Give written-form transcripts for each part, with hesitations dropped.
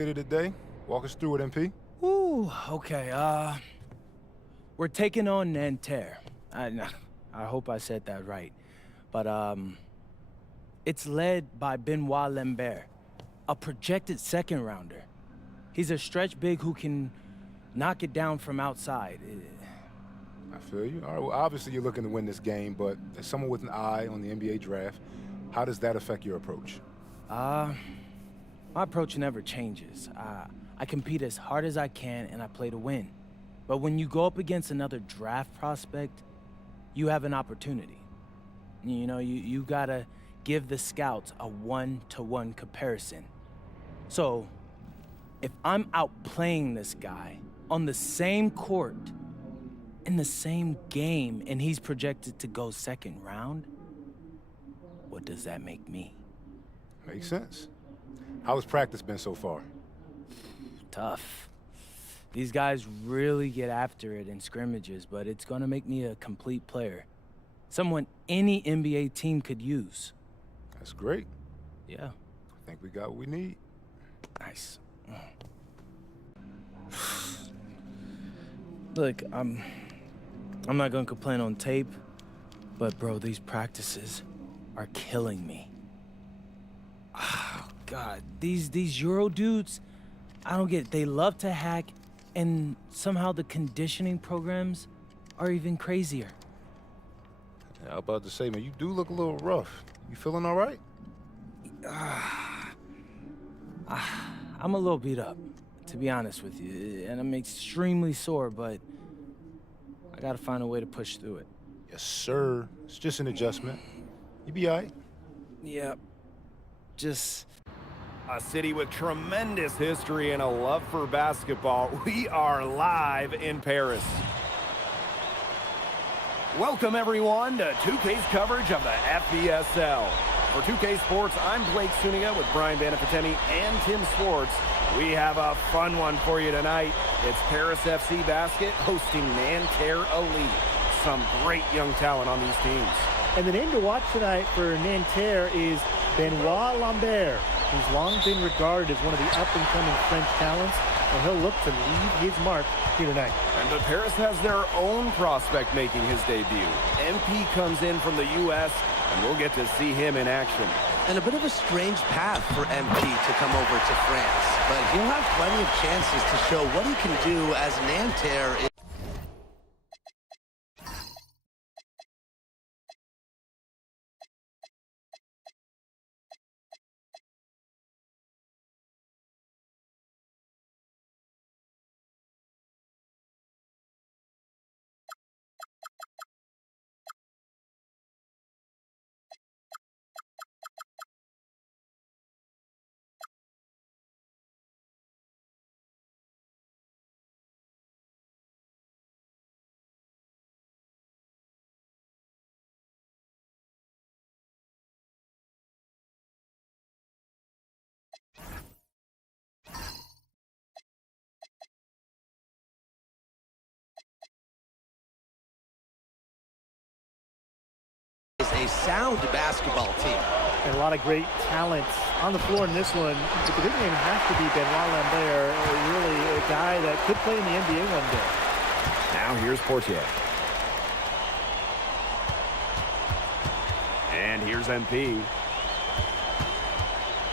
Today. Walk us through it, MP. Ooh, okay, we're taking on Nanterre. I hope I said that right. But, it's led by Benoit Lambert, a projected second rounder. He's a stretch big who can knock it down from outside. I feel you. All right, well, obviously you're looking to win this game, but as someone with an eye on the NBA draft, how does that affect your approach? My approach never changes. I compete as hard as I can and I play to win. But when you go up against another draft prospect, you have an opportunity. You know, you gotta give the scouts a one-to-one comparison. So, if I'm outplaying this guy on the same court, in the same game, and he's projected to go second round, what does that make me? Makes sense. How has practice been so far? Tough. These guys really get after it in scrimmages, but it's gonna make me a complete player. Someone any NBA team could use. That's great. Yeah. I think we got what we need. Nice. Look, I'm not gonna complain on tape, but bro, these practices are killing me. Oh, God, these Euro dudes, I don't get it. They love to hack, and somehow the conditioning programs are even crazier. Yeah, I was about to say, man, you do look a little rough. You feeling all right? I'm a little beat up, to be honest with you, and I'm extremely sore, but I gotta find a way to push through it. Yes, sir. It's just an adjustment. You be all right. Yeah, just... A city with tremendous history and a love for basketball. We are live in Paris. Welcome, everyone, to 2K's coverage of the FBSL. For 2K Sports, I'm Blake Suniga with Brian Banafiteni and Tim Swartz. We have a fun one for you tonight. It's Paris FC Basket hosting Nanterre Elite. Some great young talent on these teams. And the name to watch tonight for Nanterre is Benoit Lambert. He's long been regarded as one of the up-and-coming French talents, and he'll look to leave his mark here tonight. And Paris has their own prospect making his debut. MP comes in from the U.S., and we'll get to see him in action. And a bit of a strange path for MP to come over to France, but he'll have plenty of chances to show what he can do as Nanterre is. A sound basketball team. And a lot of great talent on the floor in this one. But the big name has to be Benoit Lambert, really a guy that could play in the NBA one day. Now here's Portier. And here's MP.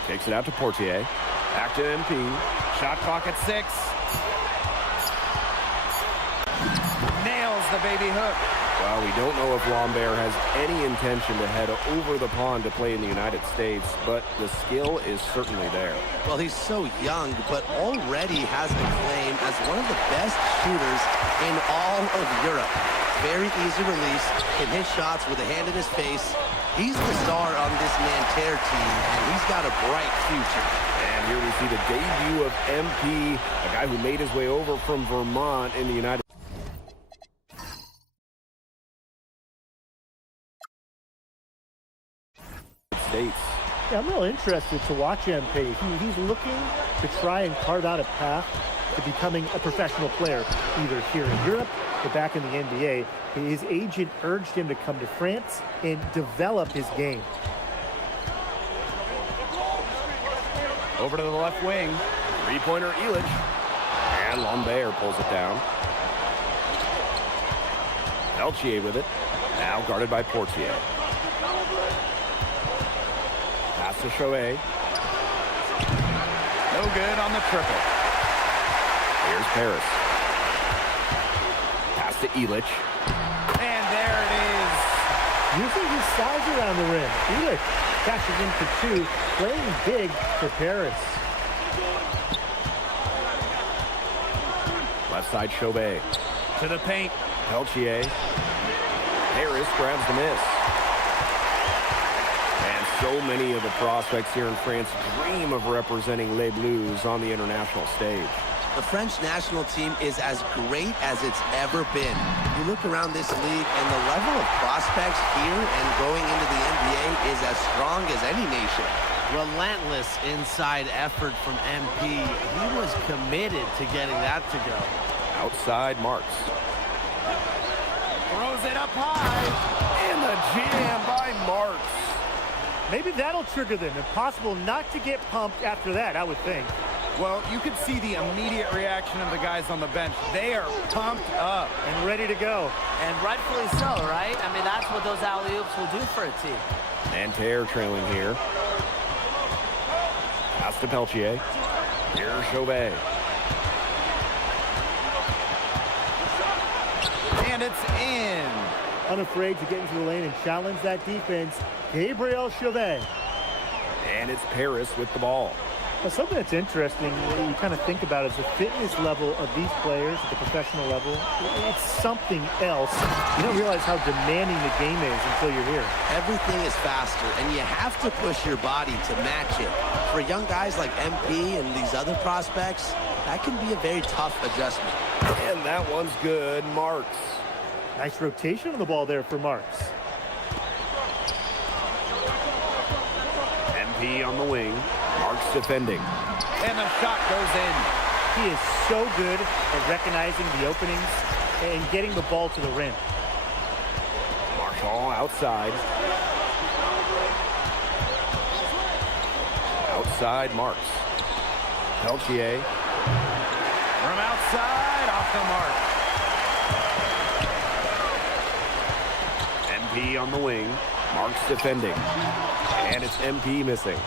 Takes it out to Portier. Back to MP. Shot clock at 6. Nails the baby hook. Well, we don't know if Lambert has any intention to head over the pond to play in the United States, but the skill is certainly there. Well, he's so young, but already has a claim as one of the best shooters in all of Europe. Very easy release, can hit shots with a hand in his face. He's the star on this Nanterre team, and he's got a bright future. And here we see the debut of MP, a guy who made his way over from Vermont in the United States. Yeah, I'm real interested to watch MP. He's looking to try and carve out a path to becoming a professional player, either here in Europe or back in the NBA. His agent urged him to come to France and develop his game. Over to the left wing. Three-pointer Illich. And Lambert pulls it down. Peltier with it. Now guarded by Portier. Pass to Chauvet. No good on the triple. Here's Paris. Pass to Illich. And there it is. Using his size around the rim. Illich cashes in for two, playing big for Paris. Left side Chauvet. To the paint. Peltier. Paris grabs the miss. And so many of the prospects here in France dream of representing Les Bleus on the international stage. The French national team is as great as it's ever been. You look around this league and the level of prospects here and going into the NBA is as strong as any nation. Relentless inside effort from MP. He was committed to getting that to go. Outside Marks. Throws it up high. And the jam by Marks. Maybe that'll trigger them. Impossible not to get pumped after that, I would think. Well, you could see the immediate reaction of the guys on the bench. They are pumped up. And ready to go. And rightfully so, right? I mean, that's what those alley-oops will do for a team. Nanterre trailing here. Pass to Peltier. Here's Chauvet. And it's in. Unafraid to get into the lane and challenge that defense, Gabriel Chauvet. And it's Paris with the ball. Now, something that's interesting, you kind of think about is the fitness level of these players at the professional level. It's something else. You don't realize how demanding the game is until you're here. Everything is faster, and you have to push your body to match it. For young guys like MP and these other prospects, that can be a very tough adjustment. And that one's good. Marks. Nice rotation on the ball there for Marks. MP on the wing. Marks defending. And the shot goes in. He is so good at recognizing the openings and getting the ball to the rim. Marshall outside. Outside Marks. Peltier. From outside, off the mark. MP on the wing. Marks defending. And it's MP missing.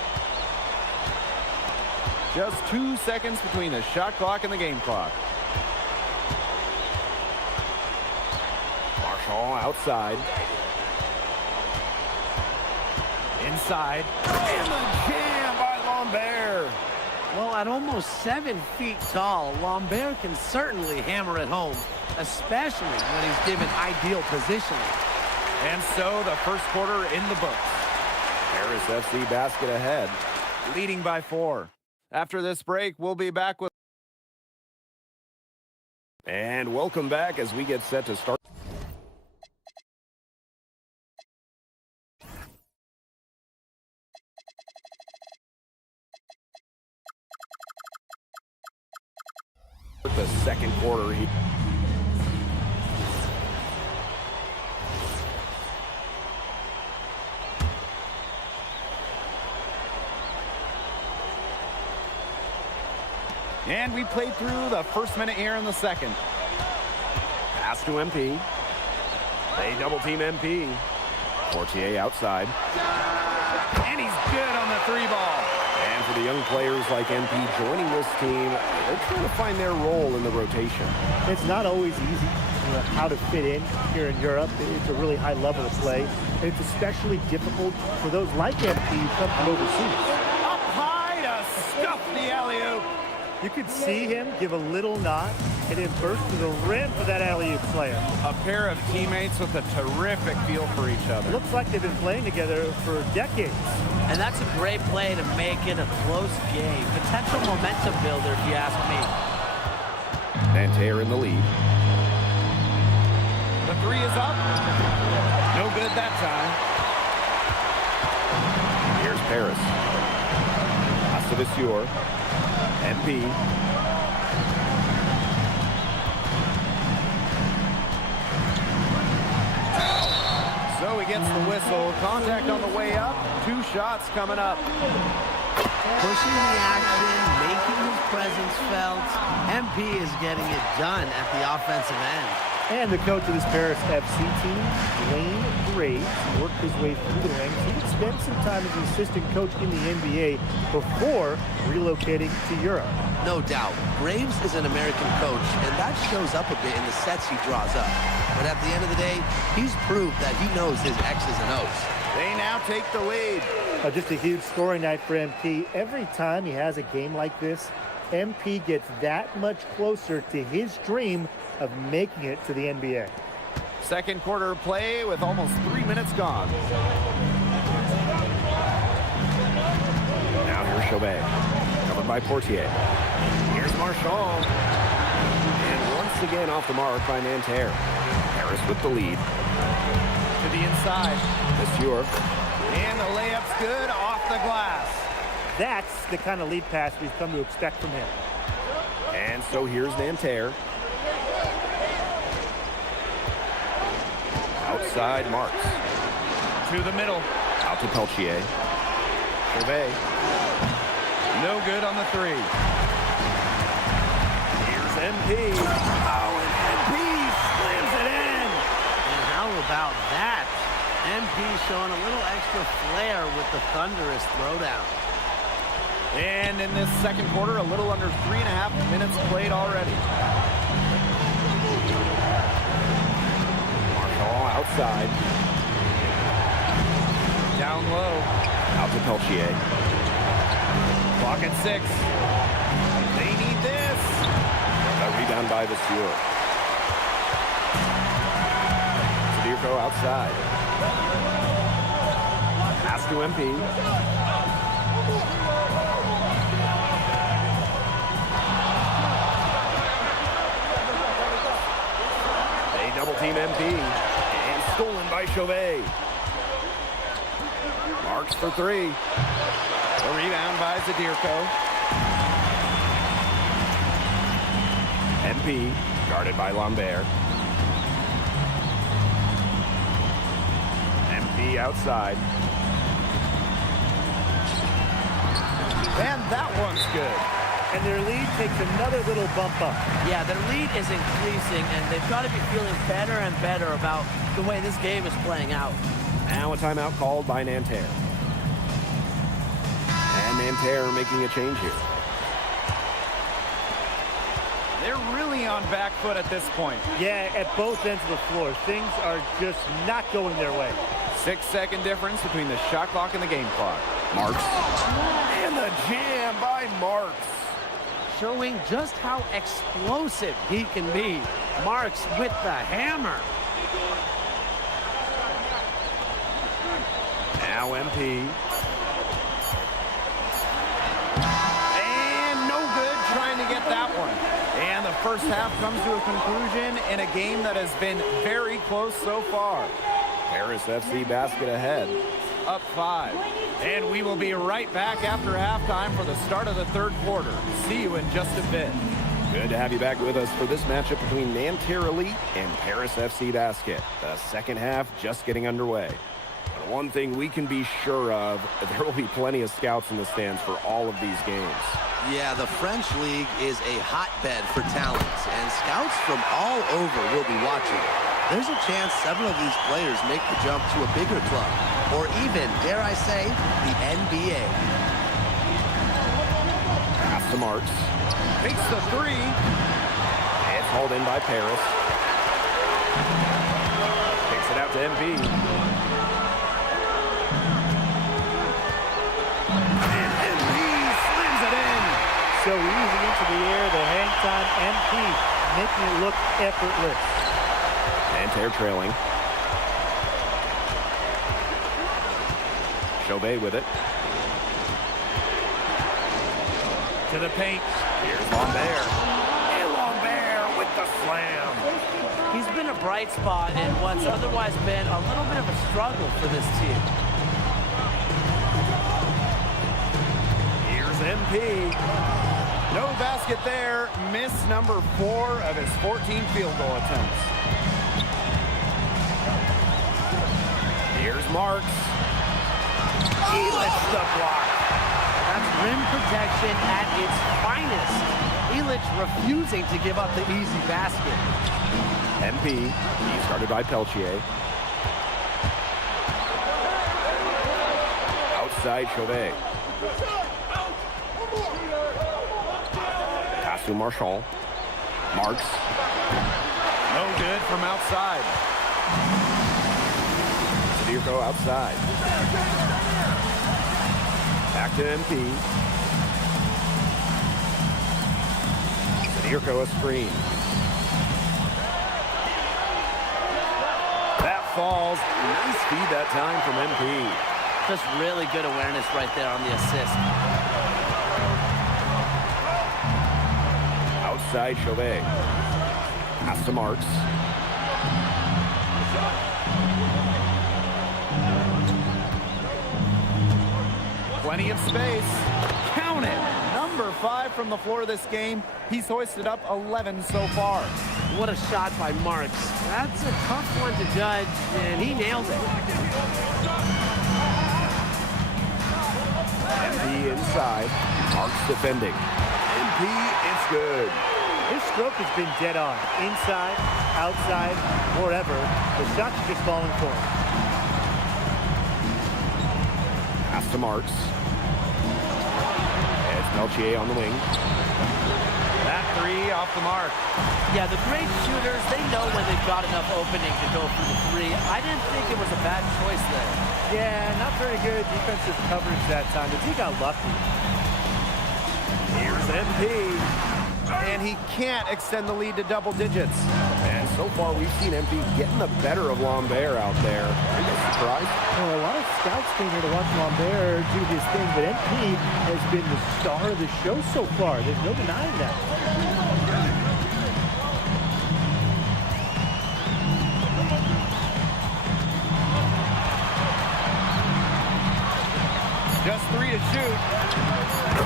Just 2 seconds between the shot clock and the game clock. Marshall outside. Inside. And the jam by Lambert. Well, at almost 7 feet tall, Lambert can certainly hammer it home, especially when he's given ideal positioning. And so the first quarter in the books. Paris FC Basket ahead. Leading by 4. After this break, we'll be back with... And welcome back as we get set to start. The second quarter. And we played through the first minute here in the second. Pass to MP. They double team MP. Portier outside. And he's good on the 3-ball. And for the young players like MP joining this team, they're trying to find their role in the rotation. It's not always easy, how to fit in here in Europe. It's a really high level of play. And it's especially difficult for those like MP who come from overseas. Up high to stuff the alley-oop. You could see him give a little nod and then burst to the rim for that alley-oop player. A pair of teammates with a terrific feel for each other. Looks like they've been playing together for decades. And that's a great play to make it a close game. Potential momentum builder, if you ask me. Nanterre in the lead. The 3 is up. No good that time. Here's Paris. Pass to Vasseur. MP. So he gets the whistle. Contact on the way up. 2 shots coming up. Pushing the action, making his presence felt. MP is getting it done at the offensive end. And the coach of this Paris FC team, Blaine Graves, worked his way through the ranks. He would spend some time as an assistant coach in the NBA before relocating to Europe. No doubt, Graves is an American coach, and that shows up a bit in the sets he draws up. But at the end of the day, he's proved that he knows his X's and O's. They now take the lead. Just a huge scoring night for MP. Every time he has a game like this, MP gets that much closer to his dream of making it to the NBA. Second quarter play with almost 3 minutes gone. Now here's Chauvet, covered by Portier. Here's Marchand. And once again off the mark by Nanterre. Paris with the lead. To the inside. Monsieur. And the layup's good off the glass. That's the kind of lead pass we've come to expect from him. And so here's Nanterre. Outside Marks. To the middle. Out to Peltier. Chauvet. No good on the three. Here's MP. Oh, and MP slams it in. And how about that? MP showing a little extra flair with the thunderous throwdown. And in this second quarter, a little under 3.5 minutes played already. Marshall outside. Down low. Out to Peltier. Clock at 6. They need this. A rebound by Vasseur. Zadirko outside. Pass to MP. Double team MP. And stolen by Chauvet. Marks for 3. The rebound by Zadirko. MP guarded by Lambert. MP outside. And that one's good. And their lead takes another little bump up. Yeah, their lead is increasing, and they've got to be feeling better and better about the way this game is playing out. Now a timeout called by Nanterre. And Nanterre making a change here. They're really on back foot at this point. Yeah, at both ends of the floor. Things are just not going their way. 6-second difference between the shot clock and the game clock. Marks. And the jam by Marks. Showing just how explosive he can be. Marks with the hammer. Now MP. And no good trying to get that one. And the first half comes to a conclusion in a game that has been very close so far. Paris FC Basket ahead. Up 5. And we will be right back after halftime for the start of the third quarter. See you in just a bit. Good to have you back with us for this matchup between Nanterre Elite and Paris FC Basket. The second half just getting underway. But one thing we can be sure of, there will be plenty of scouts in the stands for all of these games. Yeah, the French League is a hotbed for talent, and scouts from all over will be watching. There's a chance several of these players make the jump to a bigger club, or even, dare I say, the NBA. Pass to Marks. Takes the 3. It's hauled in by Paris. Takes it out to MP. And MP slams it in. So easy into the air, the hang time, MP making it look effortless. Nanterre trailing. Chauvet with it. To the paint. Here's Lambert. And Lambert with the slam. He's been a bright spot in what's otherwise been a little bit of a struggle for this team. Here's MP. No basket there. Miss number 4 of his 14 field goal attempts. Here's Marks. He lifts the block. That's rim protection at its finest. Illich refusing to give up the easy basket. MP, he's guarded by Peltier. Outside Chauvet. Pass to Marchand. Marks. No good from outside. Sadirko outside. Back to MP. Sadirko a screen. That falls. Nice feed that time from MP. Just really good awareness right there on the assist. Outside Chauvet. Pass to Marks. Plenty of space. Count it. Number 5 from the floor of this game. He's hoisted up 11 so far. What a shot by Marks. That's a tough one to judge, and he nailed it. MP inside. Marks defending. MP, it's good. His stroke has been dead on. Inside, outside, wherever. The shots are just falling for him. Pass to Marks. It's Peltier on the wing. That 3 off the mark. Yeah, the great shooters, they know when they've got enough opening to go for the 3. I didn't think it was a bad choice there. Yeah, not very good defensive coverage that time, but he got lucky. Here's MP. And he can't extend the lead to double digits. And so far, we've seen MP getting the better of Lambert out there. Are you guys surprised? Well, a lot of scouts came here to watch Lambert do his thing, but MP has been the star of the show so far. There's no denying that. Just 3 to shoot.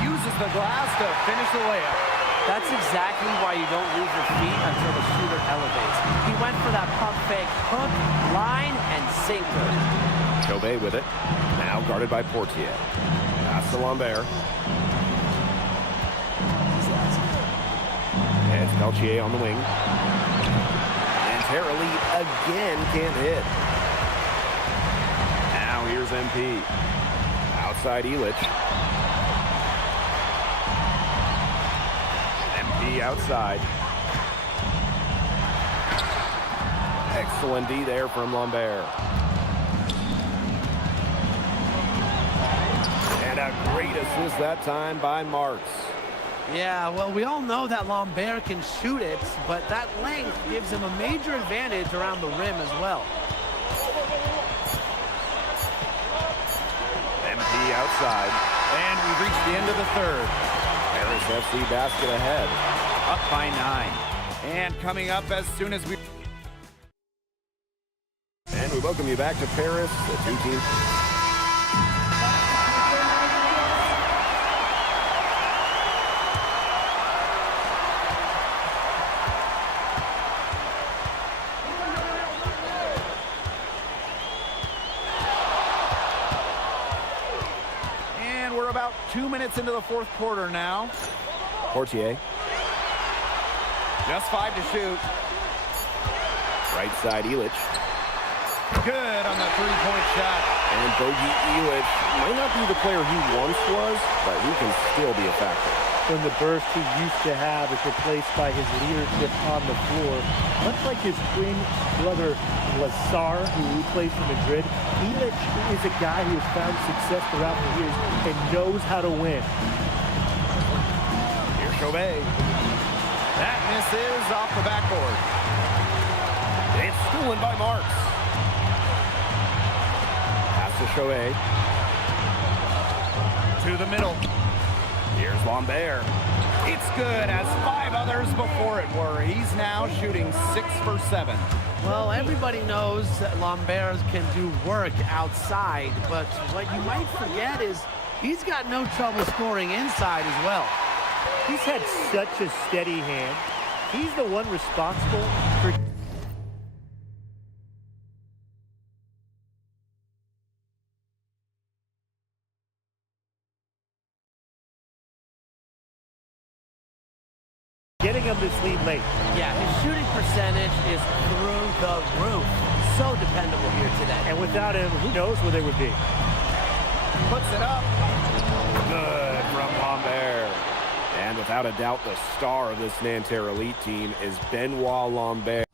Uses the glass to finish the layup. That's exactly why you don't leave your feet until the shooter elevates. He went for that pump fake hook, line, and sinker. Chauvet with it. Now guarded by Portier. Pass to Lambert. And it's Peltier on the wing. And Tara Lee again can't hit. Now here's MP. Outside Illich. MP outside. Excellent D there from Lambert. And a great assist that time by Marks. Yeah, well, we all know that Lambert can shoot it, but that length gives him a major advantage around the rim as well. MP outside. And we've reached the end of the third. Paris FC Basket ahead. Up by 9. And coming up as soon as we... And we welcome you back to Paris, the two teams. And we're about 2 minutes into the fourth quarter now. Portier. Just 5 to shoot. Right side Illich. Good on the three-point shot. And Bogey Illich might not be the player he once was, but he can still be a factor. When the burst he used to have is replaced by his leadership on the floor. Much like his twin brother Lazar, who plays for Madrid, Illich is a guy who has found success throughout the years and knows how to win. Here's Chauvet. That misses off the backboard. It's stolen by Marks. Pass to Chauvet. To the middle. Here's Lambert. It's good, as 5 others before it were. He's now shooting 6 for 7. Well, everybody knows that Lambert can do work outside, but what you might forget is he's got no trouble scoring inside as well. He's had such a steady hand. He's the one responsible for getting him this lead late. Yeah, his shooting percentage is through the roof. So dependable here today. And without him, who knows where they would be. Puts it up. Good from Lambert. And without a doubt, the star of this Nanterre Elite team is Benoit Lambert.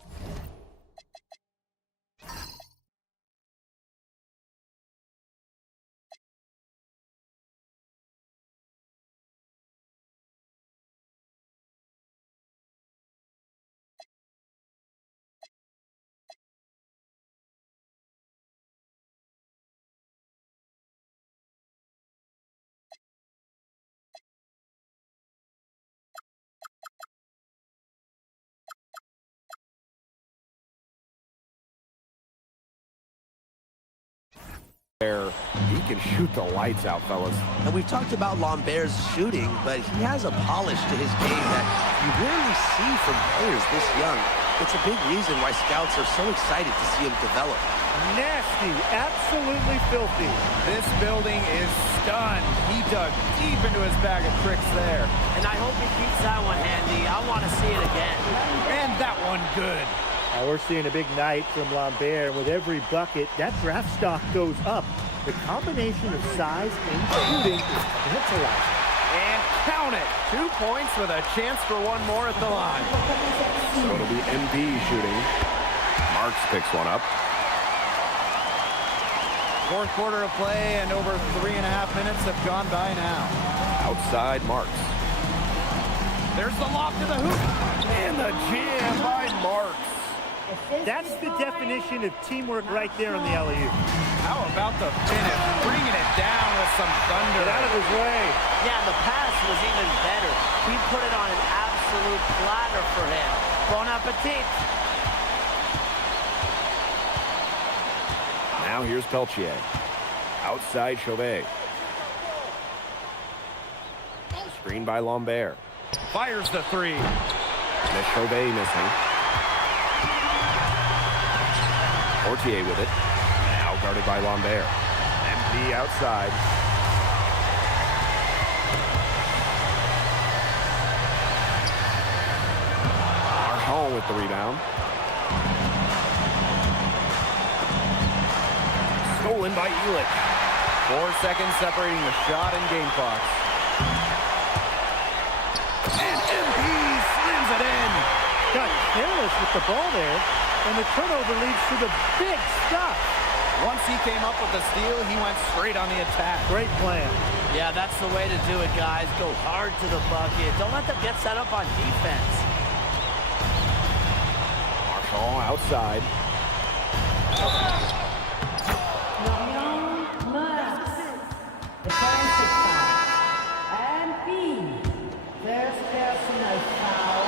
He can shoot the lights out, fellas. And we've talked about Lambert's shooting, but he has a polish to his game that you rarely see from players this young. It's a big reason why scouts are so excited to see him develop. Nasty, absolutely filthy. This building is stunned. He dug deep into his bag of tricks there. And I hope he keeps that one handy. I want to see it again. And that one good. Now we're seeing a big night from Lambert, and with every bucket, that draft stock goes up. The combination of size and shooting is tantalizing. And count it. 2 points with a chance for one more at the line. So it'll be MP shooting. Marks picks one up. Fourth quarter of play, and over 3.5 minutes have gone by now. Outside Marks. There's the lob to the hoop. And the jam by Marks. That's the definition of teamwork right there on the alley-oop. How about the finish? Bringing it down with some thunder. Get out of his way. Yeah, and the pass was even better. He put it on an absolute platter for him. Bon appetit. Now here's Peltier. Outside Chauvet. Screen by Lambert. Fires the three. Miss Chauvet missing. Portier with it. Now guarded by Lambert. MP outside. Marchand with the rebound. Stolen by Elich. 4 seconds separating the shot and game clocks. And MP slams it in. Got careless with the ball there, and the turnover leads to the big stuff. Once he came up with the steal, he went straight on the attack. Great plan. Yeah, that's the way to do it, guys. Go hard to the bucket. Don't let them get set up on defense. Marchand outside. Defensive foul. And B. There's personal foul.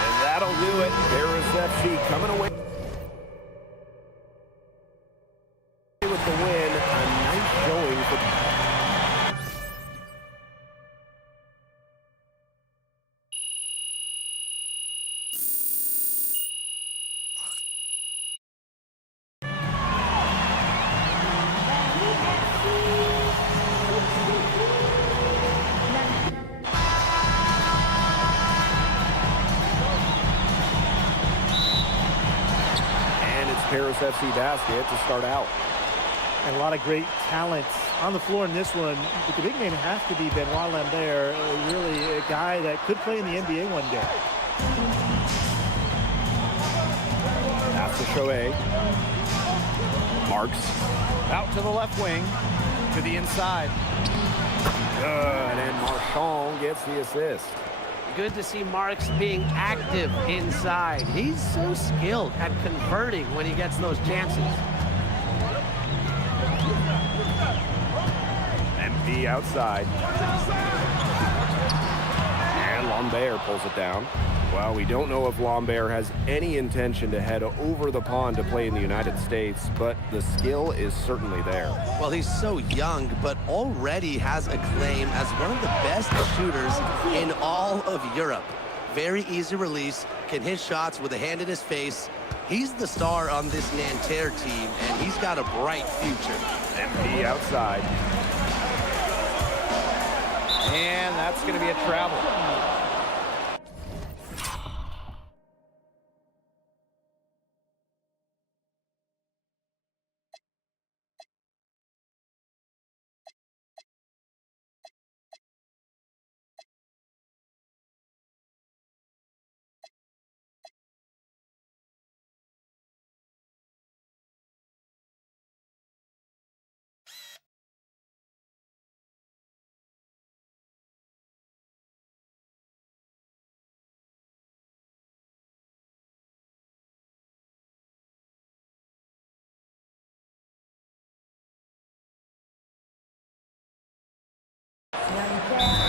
And that'll do it. Paris FC coming away with the win. A nice showing for Paris FC Basket to start out. And a lot of great talent on the floor in this one. But the big name has to be Benoit Lambert, really a guy that could play in the NBA one day. Pass to Chauvet. Marks. Out to the left wing, to the inside. Good, and Marchand gets the assist. Good to see Marks being active inside. He's so skilled at converting when he gets those chances. MP outside. And Lambert pulls it down. Well, we don't know if Lambert has any intention to head over the pond to play in the United States, but the skill is certainly there. Well, he's so young, but already has a claim as one of the best shooters in all of Europe. Very easy release, can hit shots with a hand in his face. He's the star on this Nanterre team, and he's got a bright future. MP outside. And that's going to be a travel.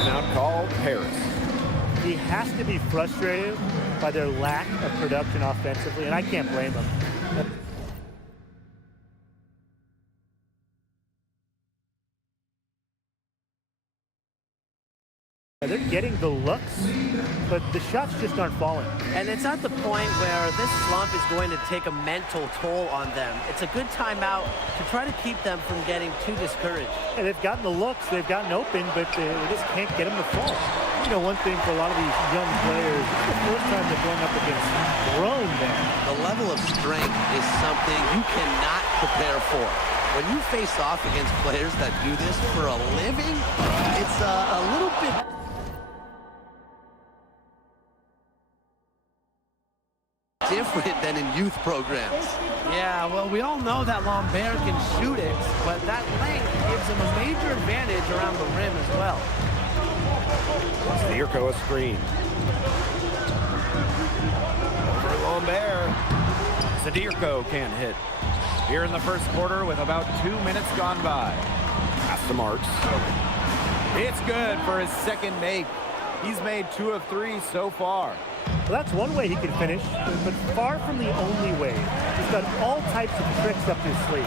Now called Paris. He has to be frustrated by their lack of production offensively, and I can't blame him. They're getting the looks, but the shots just aren't falling. And it's at the point where this slump is going to take a mental toll on them. It's a good timeout to try to keep them from getting too discouraged. And they've gotten the looks, they've gotten open, but they just can't get them to fall. You know, one thing for a lot of these young players, it's the first time they're going up against grown men. The level of strength is something you cannot prepare for. When you face off against players that do this for a living, it's a little bit... different than in youth programs. Yeah, well, we all know that Lambert can shoot it, but that length gives him a major advantage around the rim as well. Zirko a screen. Over Lambert. Zadirko can't hit. Here in the first quarter with about 2 minutes gone by. Pass to Marks. It's good for his second make. He's made 2 of 3 so far. Well, that's one way he can finish, but far from the only way. He's got all types of tricks up his sleeve.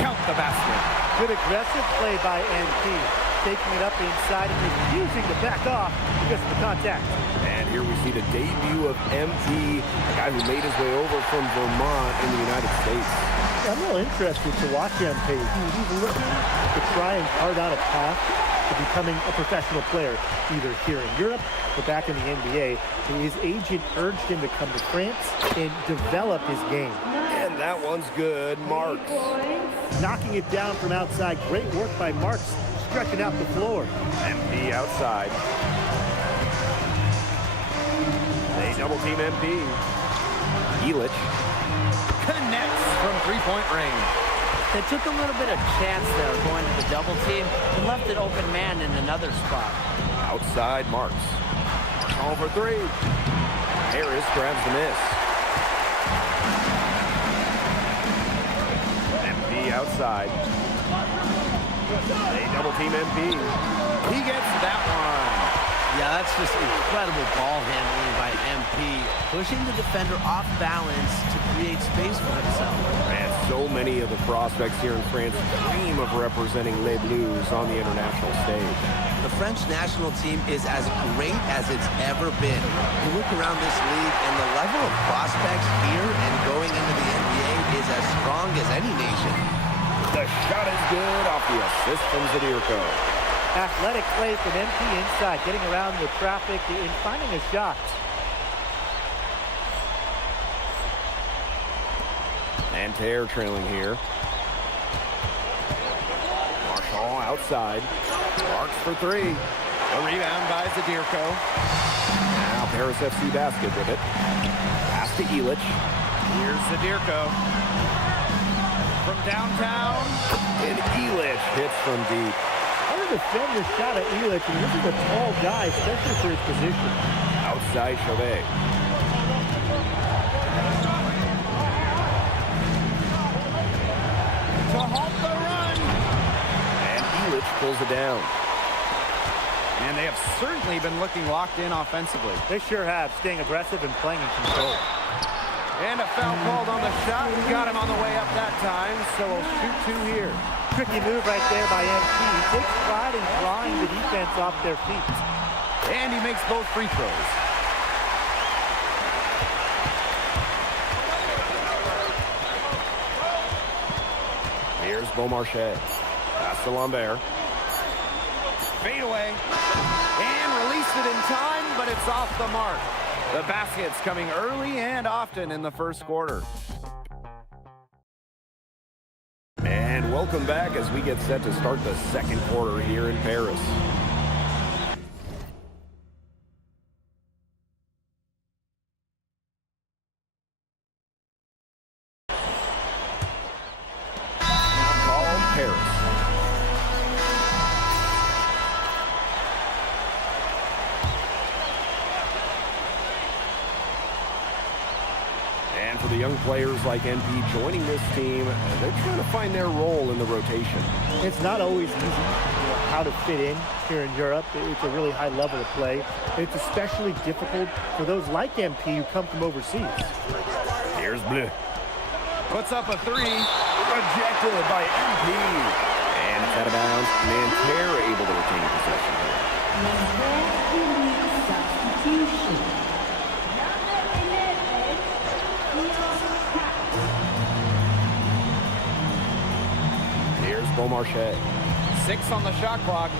Count the basket. Good aggressive play by NP, taking it up inside and refusing to back off because of the contact. And here we see the debut of MP, a guy who made his way over from Vermont in the United States. I'm real interested to watch MP. He's looking to try and carve out a path to becoming a professional player, either here in Europe or back in the NBA. His agent urged him to come to France and develop his game. And that one's good. Marks. Knocking it down from outside. Great work by Marks, stretching out the floor. MP outside. They double team MP. Elich connects from three-point range. They took a little bit of chance there going to the double team and left an open man in another spot. Outside Marks. Call for 3. Harris grabs the miss. MP outside. They double team MP. He gets that one. Yeah, that's just incredible ball handling by MP, pushing the defender off balance to create space for himself. And so many of the prospects here in France dream of representing Les Bleus on the international stage. The French national team is as great as it's ever been. You look around this league and the level of prospects here and going into the NBA is as strong as any nation. The shot is good off the assist from Zadirko. Athletic play from MP inside, getting around the traffic and finding a shot. Nanterre trailing here. Marshall outside. Marks for 3. A rebound by Zadirko. Now Paris FC Basket with it. Pass to Elich. Here's Zadirko. From downtown. And Elich hits from deep. How to defend the shot at Elich, and this is a tall guy, especially for his position. Outside Chauvet. To halt the run. And Elich pulls it down. And they have certainly been looking locked in offensively. They sure have, staying aggressive and playing in control. And a foul called on the shot. Got him on the way up that time, so we'll shoot 2 here. Tricky move right there by MP. He takes pride in drawing the defense off their feet. And he makes both free throws. Here's Beaumarchais. Pass to Lambert. Fade away. And released it in time, but it's off the mark. The basket's coming early and often in the first quarter. And welcome back as we get set to start the second quarter here in Paris. Now called Paris. And for the young players like NP joining this team, they're trying to find their role in the rotation. It's not always easy, how to fit in here in Europe. It's a really high level of play. It's especially difficult for those like MP who come from overseas. Here's Bleu. Puts up a three. Rejected by MP. And it's out of bounds. Nanterre able to retain possession. Substitution. Here's Beaumarchais. 6 on the shot clock.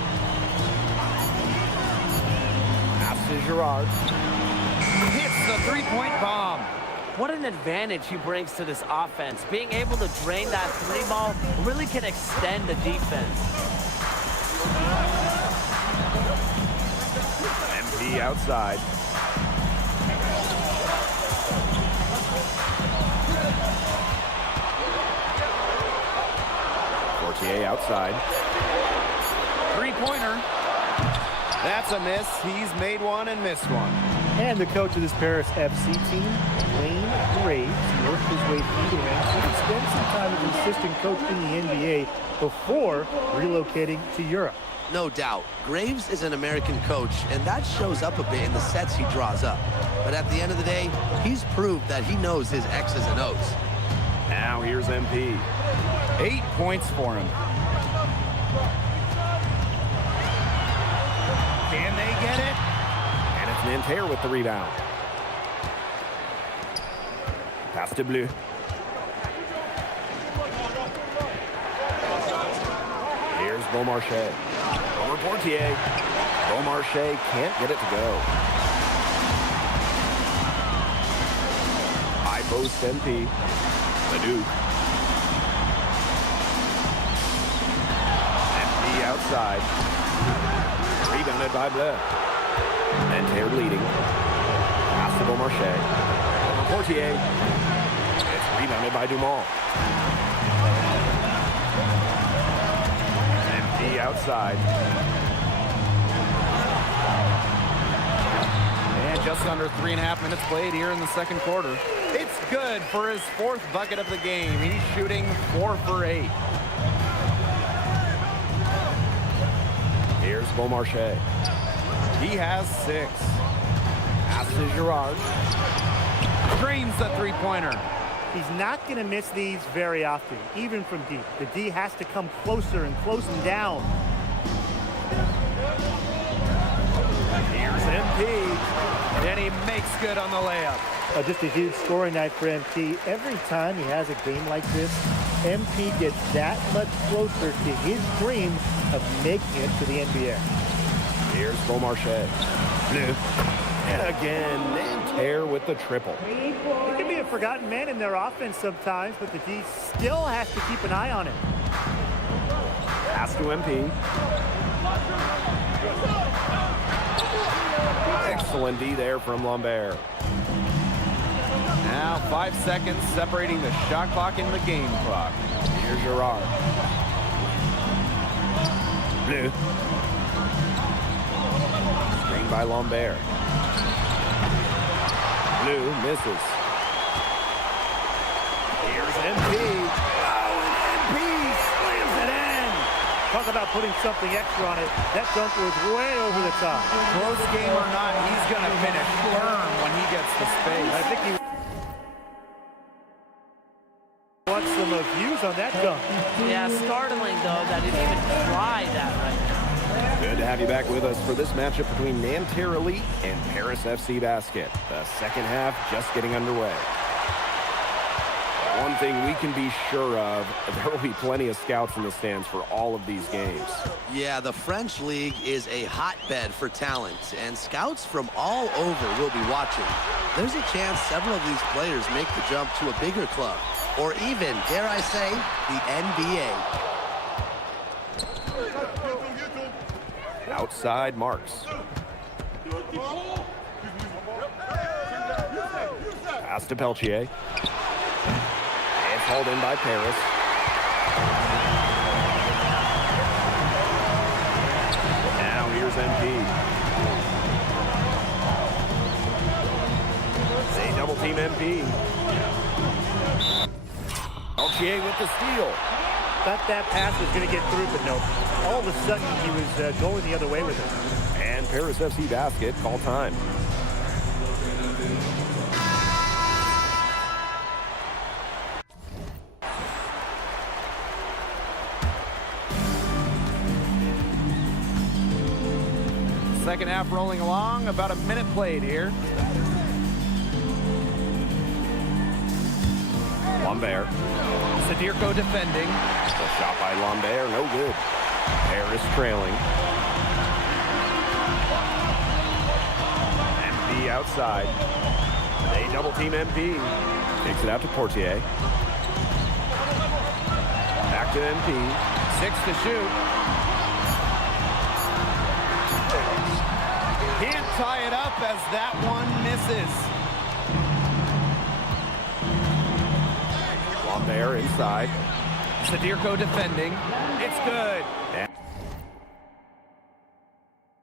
Pass to Girard. Hits the three-point bomb. What an advantage he brings to this offense. Being able to drain that three ball really can extend the defense. MP outside. Fortier outside. Three-pointer. That's a miss. He's made one and missed one. And the coach of this Paris FC team, Wayne Graves, worked his way through the ranks and spent some time as an assistant coach in the NBA before relocating to Europe. No doubt, Graves is an American coach, and that shows up a bit in the sets he draws up. But at the end of the day, he's proved that he knows his X's and O's. Now here's MP. 8 points for him. Can they get it? And it's Nanterre with the rebound. Pass to Bleu. Here's Beaumarchais. Over Portier. Beaumarchais can't get it to go. High post MP. Ledoux. MP outside. Rebounded by Bleu. Nanterre leading. Pass to Beaumarchais. Over Portier. It's rebounded by Dumont. MP outside. And just under 3.5 minutes played here in the second quarter. It's good for his 4th bucket of the game. He's shooting 4 for 8. Here's Beaumarchais. He has 6. Pass to Girard. Screens the three-pointer. He's not going to miss these very often, even from deep. The D has to come closer and close him down. Here's MP. And he makes good on the layup. Just a huge scoring night for MP. Every time he has a game like this, MP gets that much closer to his dream of making it to the NBA. Here's Beaumarchais. Bleu. And again, Nanterre with the triple. He can be a forgotten man in their offense sometimes, but the D still has to keep an eye on him. Pass to MP. Excellent D there from Lambert. Now 5 seconds separating the shot clock and the game clock. Here's Girard. Bleu. Screen by Lambert. Bleu misses. Here's MP. Oh, and MP slams it in. Talk about putting something extra on it. That dunk was way over the top. Close game or not, he's going to finish firm when he gets the space. I think he wants some views on that dunk. Yeah, startling, though, that he didn't even try that right now. Good to have you back with us for this matchup between Nanterre Elite and Paris FC Basket. The second half just getting underway. One thing we can be sure of, there will be plenty of scouts in the stands for all of these games. Yeah, the French League is a hotbed for talent, and scouts from all over will be watching. There's a chance several of these players make the jump to a bigger club, or even, dare I say, the NBA. Outside Marks. Pass to Peltier. It's hauled in by Paris. Now here's MP. They double team MP. Peltier with the steal. Thought that pass was going to get through, but no. All of a sudden, he was going the other way with it. And Paris FC Basket, call time. Second half rolling along, about a minute played here. Lambert. Sadirko defending. The shot by Lambert, no good. Paris trailing. MP outside. They double team MP. Takes it out to Portier. Back to MP. 6 to shoot. Can't tie it up as that one misses. Lambert inside. Sadirko defending. It's good.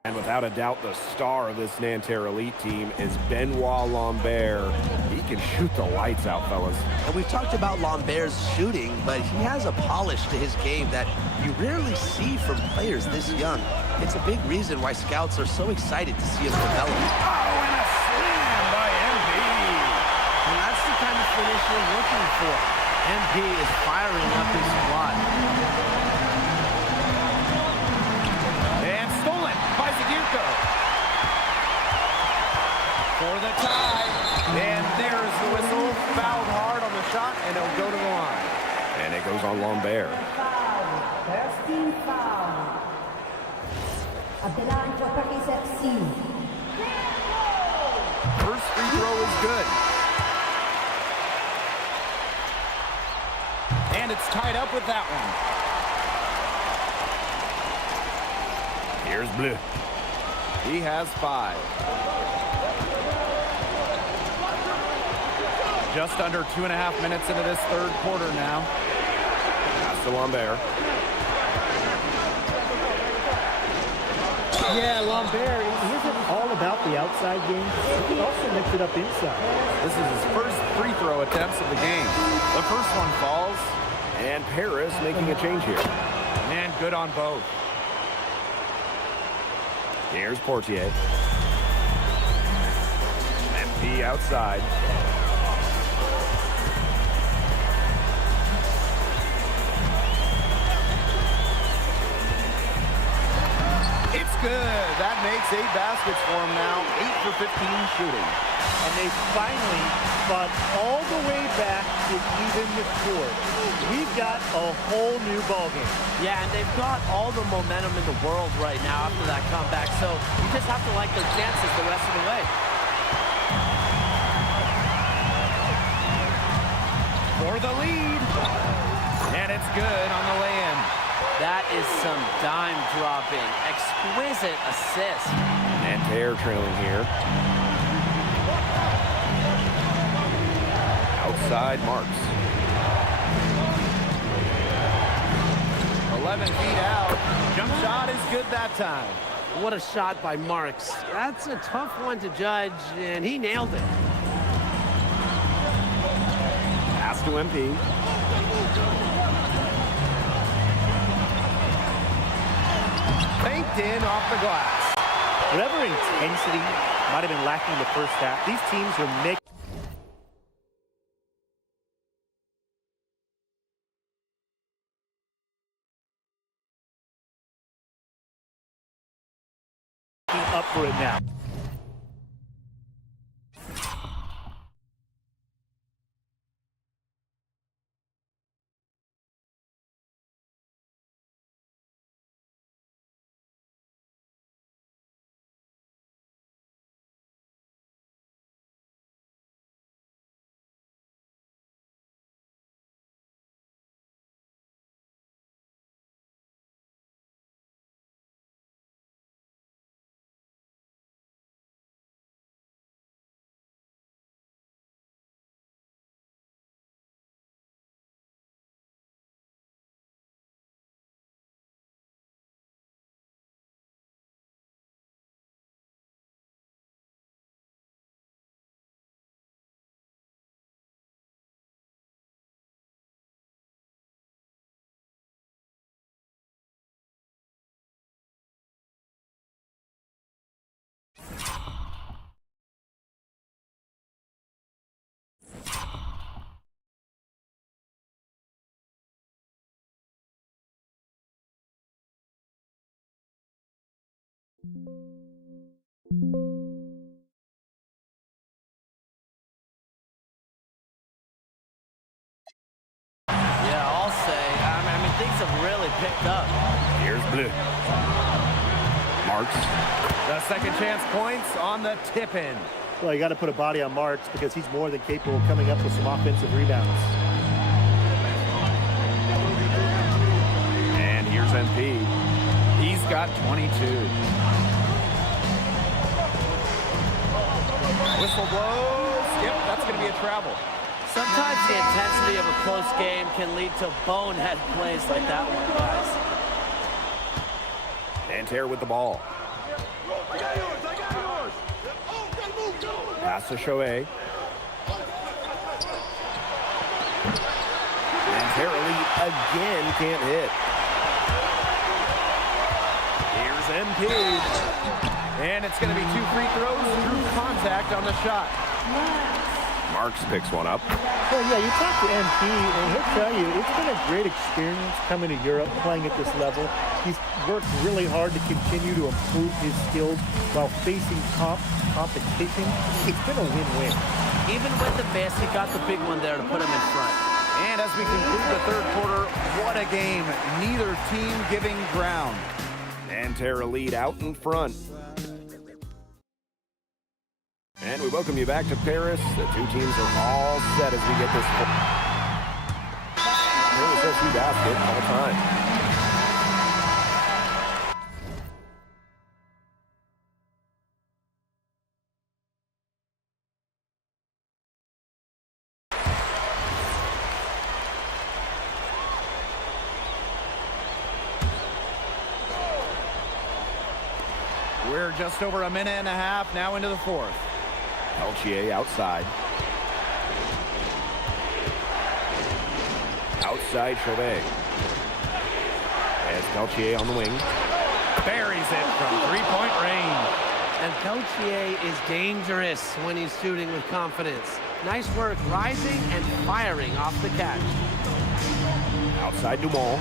And without a doubt, the star of this Nanterre Elite team is Benoit Lambert. He can shoot the lights out, fellas. And we've talked about Lambert's shooting, but he has a polish to his game that you rarely see from players this young. It's a big reason why scouts are so excited to see him develop. Oh, and a slam by MP. And that's the kind of finish you're looking for. MP is firing up his squad. And stolen by Sadirko. For the tie. And there's the whistle. Fouled hard on the shot, and it'll go to the line. And it goes on Lambert. Foul. First team foul. At the line for Paris FC. First free throw is good. And it's tied up with that one. Here's Bleu. He has 5. Just under 2.5 minutes into this third quarter now. Pass to Lambert. Yeah, Lambert, he isn't all about the outside game. He can also mix it up inside. This is his first free throw attempts of the game. The first one falls. And Paris making a change here. And good on both. Here's Portier. MP outside. It's good. That makes 8 baskets for him now. 8 for 15 shooting. And they finally fought all the way back to even the score. We've got a whole new ballgame. Yeah, and they've got all the momentum in the world right now after that comeback. So you just have to like their chances the rest of the way. For the lead. And it's good on the lay-in. That is some dime dropping. Exquisite assist. Nanterre trailing here. Outside Marks. 11 feet out. Jump shot is good that time. What a shot by Marks. That's a tough one to judge, and he nailed it. Pass to MP. Banked in off the glass. Whatever intensity might have been lacking the first half, these teams were making up for it now. Yeah, I'll say. I mean, things have really picked up. Here's Blue. Marks. The second chance points on the tip-in. Well, you got to put a body on Marks because he's more than capable of coming up with some offensive rebounds. And here's MP. He's got 22. Whistle blows. Yep, that's going to be a travel. Sometimes the intensity of a close game can lead to bonehead plays like that one, guys. Nanterre with the ball. Pass to Chauvet. Nanterre again can't hit. Here's MP. And it's going to be 2 free throws through contact on the shot. Marks picks one up. Well, yeah, you talk to MP, and he'll tell you it's been a great experience coming to Europe, playing at this level. He's worked really hard to continue to improve his skills while facing competition. It's been a win-win. Even with the miss, he got the big one there to put him in front. And as we conclude the third quarter, what a game. Neither team giving ground. Nanterre lead out in front. And we welcome you back to Paris. The two teams are all set as we get this. Paris FC Basket all time. We're just over a minute and a half now into the fourth. Peltier outside. Outside Chauvet. As Peltier on the wing. Buries it from three-point range. And Peltier is dangerous when he's shooting with confidence. Nice work rising and firing off the catch. Outside Dumont.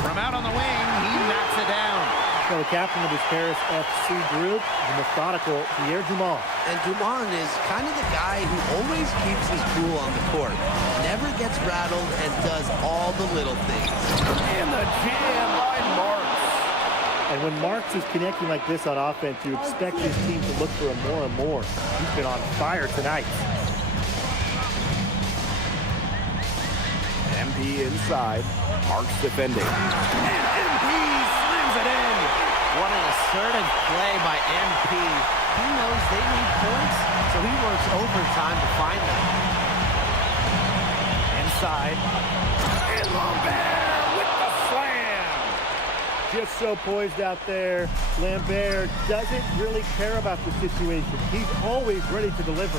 From out on the wing, he knocks it down. So the captain of this Paris FC group, the methodical Pierre Dumont. And Dumont is kind of the guy who always keeps his cool on the court. Never gets rattled and does all the little things. And the jam by Marks. And when Marks is connecting like this on offense, you expect his team to look for him more and more. He's been on fire tonight. MP inside. Marks defending. And MP slams it in. What an assertive play by MP. He knows they need points, so he works overtime to find them. Inside. And Lambert with the slam. Just so poised out there. Lambert doesn't really care about the situation. He's always ready to deliver.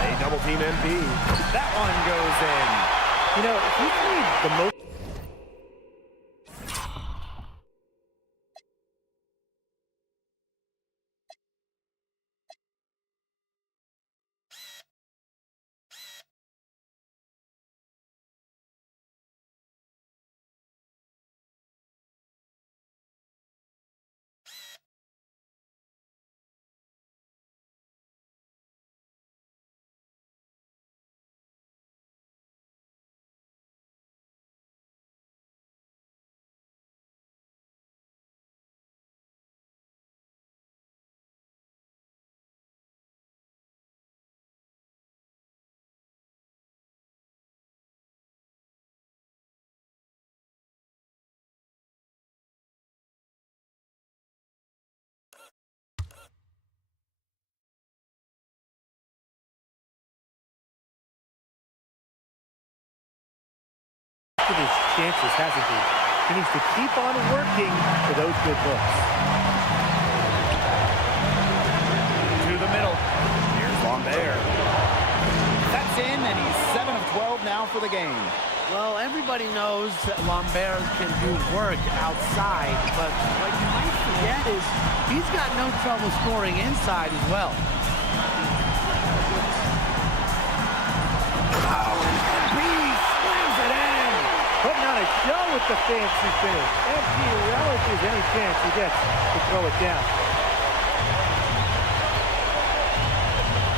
They double team MP. That one goes in. You know, he's made the most. His chances, hasn't he? He needs to keep on working for those good looks. To the middle. Here's Lambert. That's in, and he's 7 of 12 now for the game. Well, everybody knows that Lambert can do work outside, but what you might forget is he's got no trouble scoring inside as well. Oh, and MP slams it in. Putting on a show with with the fancy finish. MP relishes any chance he gets to throw it down.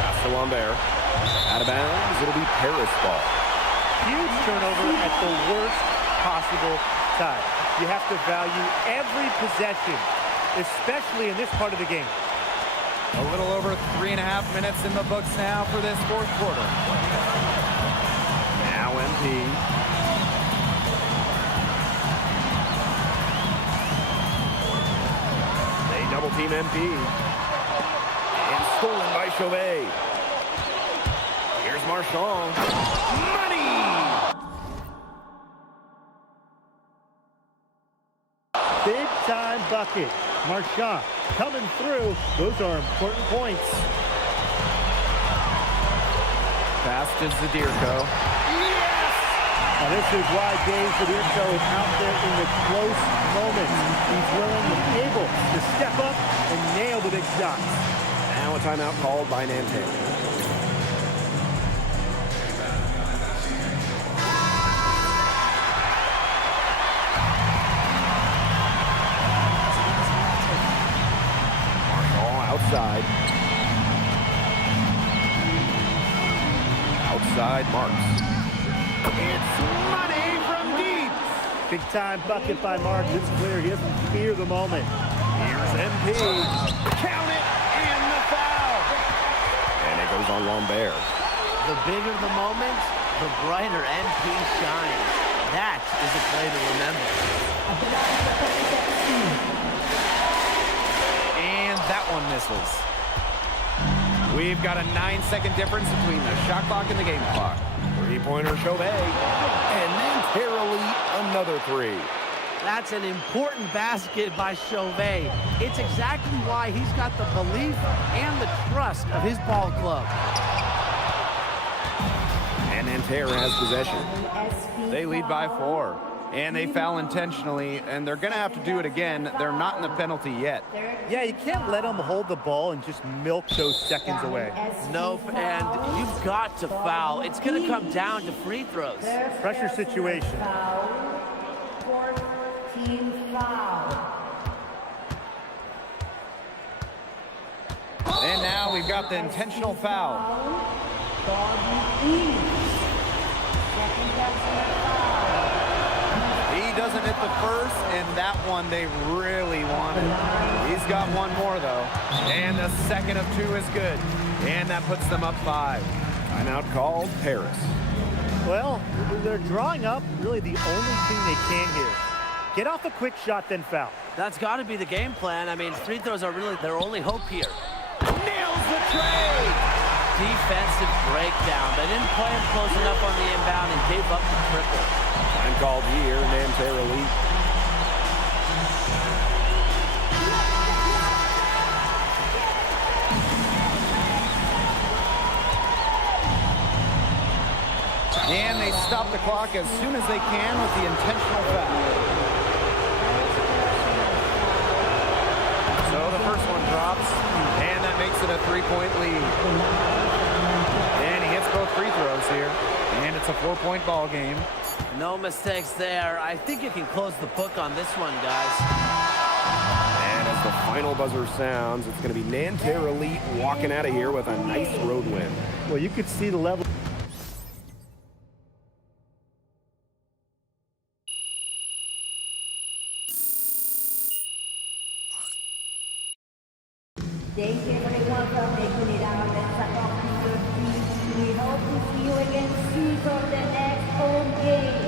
Pass to Lambert. Out of bounds, it'll be Paris ball. Huge turnover at the worst possible time. You have to value every possession, especially in this part of the game. A little over 3.5 minutes in the books now for this fourth quarter. Now MP. They double team MP. And stolen by Chauvet. Here's Marchand. Money! Big time bucket. Marchand coming through. Those are important points. Pass to Zadirko. Now this is why Dave Zadirko is out there in the close moments. He's willing and able to step up and nail the big shots. Now a timeout called by Nanterre. Outside. Outside Marks. It's money from deep. Big time bucket by Marks. It's clear he doesn't fear the moment. Here's MP. Count it and the foul. And it goes on Lambert. The bigger the moment, the brighter MP shines. That is a play to remember. And that one misses. We've got a 9-second difference between the shot clock and the game clock. Three-pointer Chauvet. And then Terrelli, another three. That's an important basket by Chauvet. It's exactly why he's got the belief and the trust of his ball club. And Nanterre has possession. They lead by 4. And they foul intentionally, and they're going to have to do it again. They're not in the penalty yet. Yeah, you can't let them hold the ball and just milk those seconds away. Nope, and you've got to foul. It's going to come down to free throws. Pressure situation. Fourth team foul. And now we've got the intentional foul. Second personal foul. He doesn't hit the first, and that one they really wanted. He's got one more, though. And the second of 2 is good. And that puts them up 5. Timeout called Paris. Well, they're drawing up really the only thing they can here. Get off a quick shot, then foul. That's got to be the game plan. I mean, free throws are really their only hope here. Nails the trade! Defensive breakdown. They didn't play him close enough on the inbound and gave up the triple. Time called here, Nanterre lead. And they stop the clock as soon as they can with the intentional foul. So the first one drops, and that makes it a 3-point lead. And he hits both free throws here, and it's a 4-point ball game. No mistakes there. I think you can close the book on this one, guys. And as the final buzzer sounds, it's going to be Nanterre Elite walking out of here with a nice road win. Well, you could see the level. Thank you everyone for making it out and supporting your team. We hope to see you again soon for the next home game.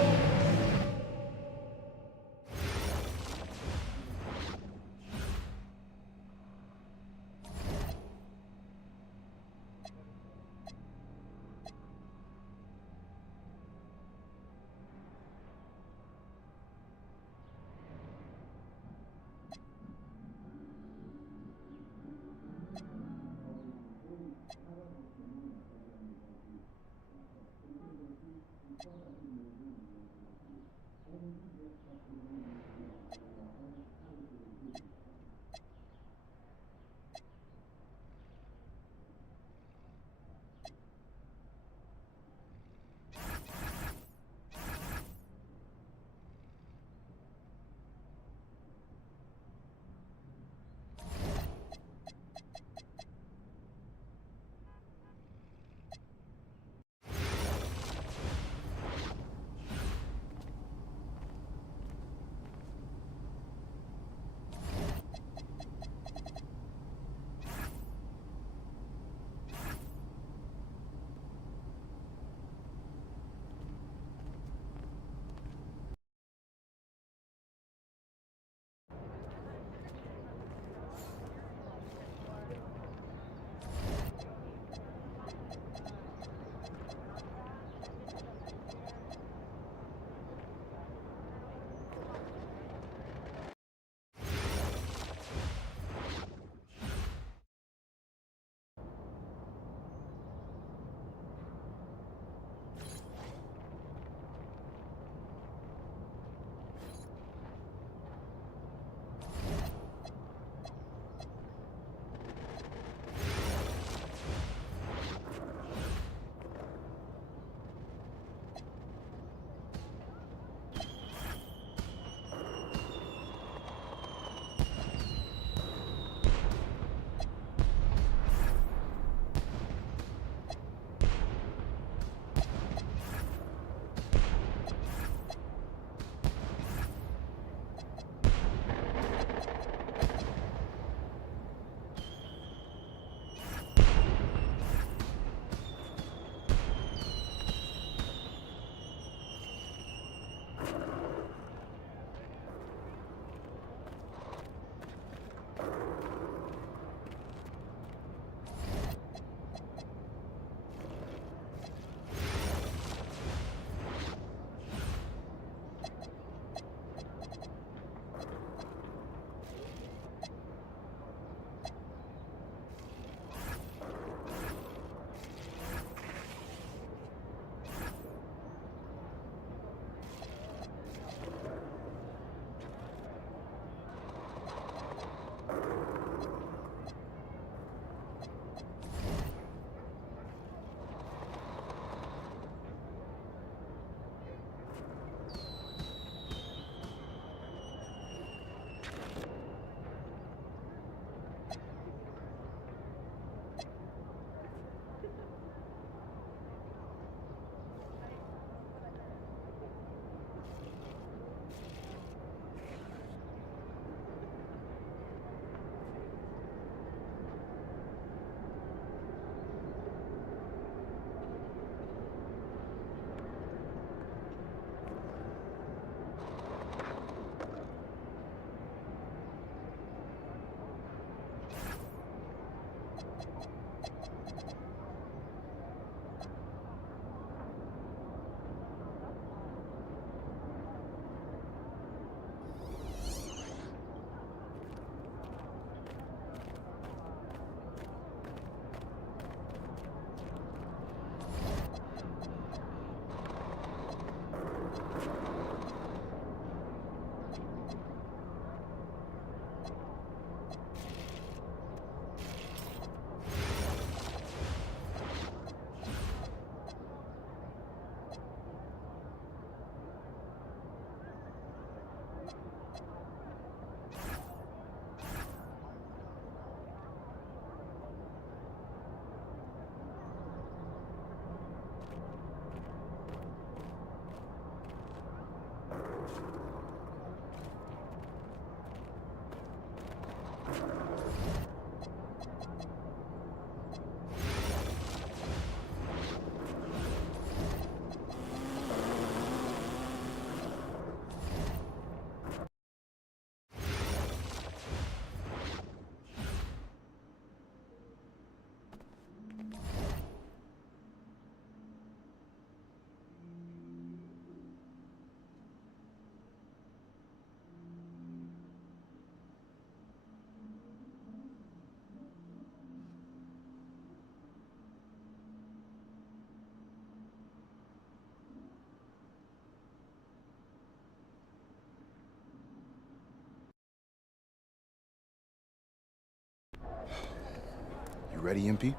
You ready, MP?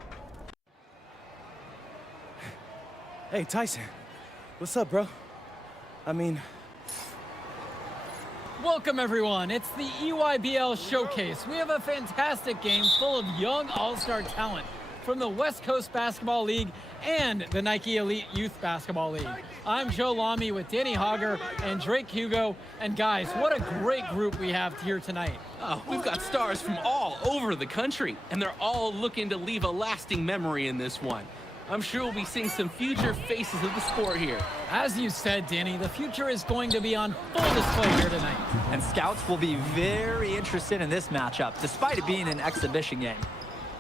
Hey, Tyson. What's up, bro? I mean... Welcome, everyone. It's the EYBL Showcase. We have a fantastic game full of young all-star talent from the West Coast Basketball League and the Nike Elite Youth Basketball League. I'm Joe Lamy with Danny Hogger and Drake Hugo. And guys, what a great group we have here tonight. Oh, we've got stars from all over the country, and they're all looking to leave a lasting memory in this one. I'm sure we'll be seeing some future faces of the sport here. As you said, Danny, the future is going to be on full display here tonight. And scouts will be very interested in this matchup, despite it being an exhibition game.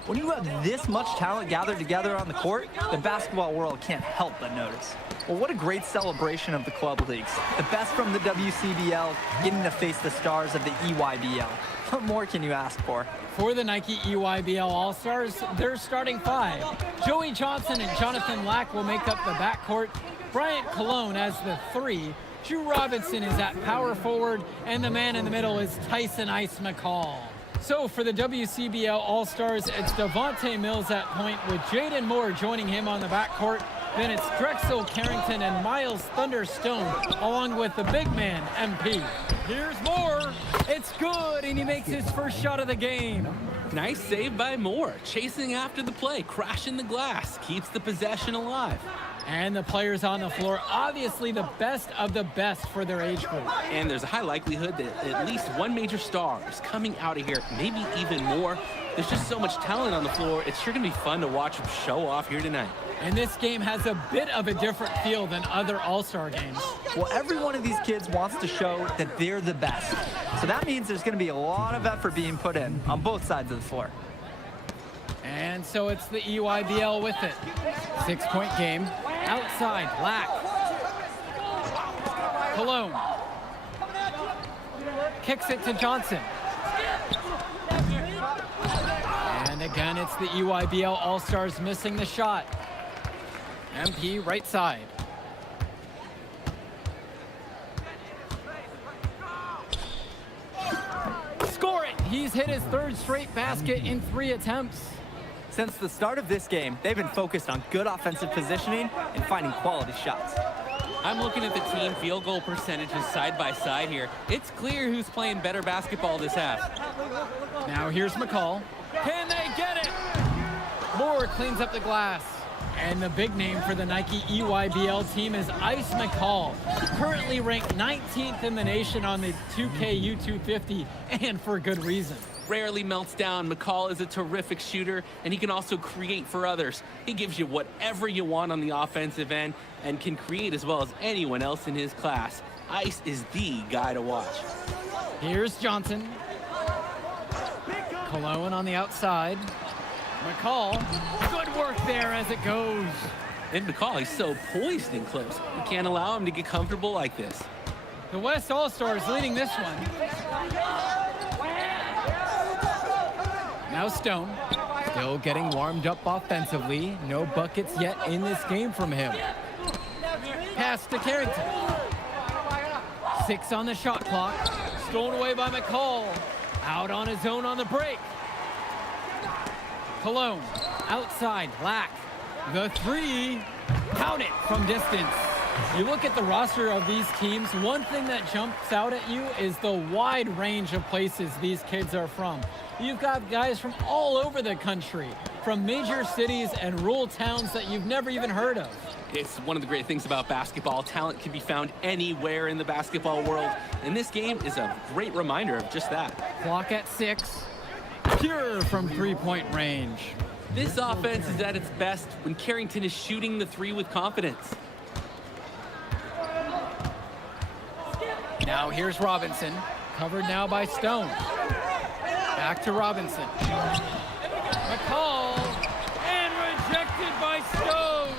When you have this much talent gathered together on the court, the basketball world can't help but notice. Well, what a great celebration of the club leagues. The best from the WCBL getting to face the stars of the EYBL. What more can you ask for? For the Nike EYBL All-Stars, their starting five. Joey Johnson and Jonathan Lack will make up the backcourt. Bryant Cologne as the three. Drew Robinson is at power forward, and the man in the middle is Tyson Ice McCall. So for the WCBL All-Stars, it's Devontae Mills at point with Jaden Moore joining him on the backcourt. Then it's Drexel Carrington and Miles Thunderstone, along with the big man, MP. Here's Moore. It's good, and he makes his first shot of the game. Nice save by Moore, chasing after the play, crashing the glass, keeps the possession alive. And the players on the floor, obviously the best of the best for their age group. And there's a high likelihood that at least one major star is coming out of here, maybe even more. There's just so much talent on the floor, it's sure gonna be fun to watch them show off here tonight. And this game has a bit of a different feel than other All-Star games. Well, every one of these kids wants to show that they're the best. So that means there's going to be a lot of effort being put in on both sides of the floor. And so it's the EYBL with it. 6-point game. Outside, Lack. Cologne. Kicks it to Johnson. And again, it's the EYBL All-Stars missing the shot. MP right side. Score it! He's hit his third straight basket in 3 attempts. Since the start of this game, they've been focused on good offensive positioning and finding quality shots. I'm looking at the team field goal percentages side by side here. It's clear who's playing better basketball this half. Now here's McCall. Can they get it? Moore cleans up the glass. And the big name for the Nike EYBL team is Ice McCall, currently ranked 19th in the nation on the 2K U250, and for good reason. Rarely melts down. McCall is a terrific shooter, and he can also create for others. He gives you whatever you want on the offensive end and can create as well as anyone else in his class. Ice is the guy to watch. Here's Johnson. Cologne on the outside. McCall, good work there as it goes. And McCall, he's so poised and close. You can't allow him to get comfortable like this. The West All-Stars leading this one. Now Stone, still getting warmed up offensively. No buckets yet in this game from him. Pass to Carrington. 6 on the shot clock. Stolen away by McCall. Out on his own on the break. Cologne, outside, Lack. The 3, count it from distance. You look at the roster of these teams, one thing that jumps out at you is the wide range of places these kids are from. You've got guys from all over the country, from major cities and rural towns that you've never even heard of. It's one of the great things about basketball. Talent can be found anywhere in the basketball world, and this game is a great reminder of just that. Clock at 6. Pure from 3-point range. This offense is at its best when Carrington is shooting the 3 with confidence. Now here's Robinson, covered now by Stone. Back to Robinson. McCall, and rejected by Stone.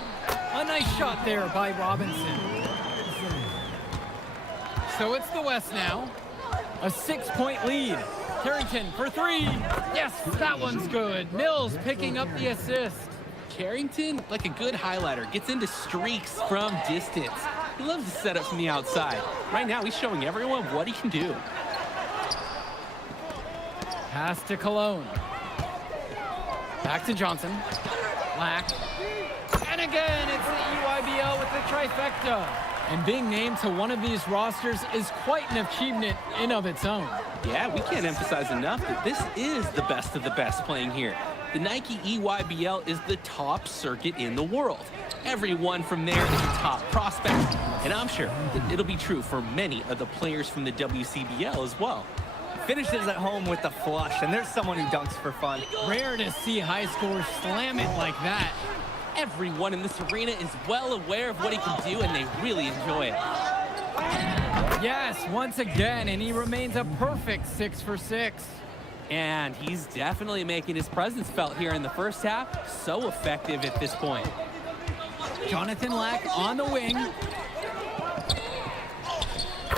A nice shot there by Robinson. So it's the West now. A 6-point lead. Carrington for 3. Yes, that one's good. Mills picking up the assist. Carrington, like a good highlighter, gets into streaks from distance. He loves to set up from the outside. Right now, he's showing everyone what he can do. Pass to Cologne. Back to Johnson. Lack. And again, it's the EYBL with the trifecta. And being named to one of these rosters is quite an achievement in of its own. Yeah, we can't emphasize enough that this is the best of the best playing here. The Nike EYBL is the top circuit in the world. Everyone from there is a top prospect, and I'm sure that it'll be true for many of the players from the WCBL as well. Finishes at home with the flush, and there's someone who dunks for fun. Rare to see high scores slam it like that. Everyone in this arena is well aware of what he can do, and they really enjoy it. Yes, once again, and he remains a perfect 6 for 6. And he's definitely making his presence felt here in the first half. So effective at this point. Jonathan Lack on the wing.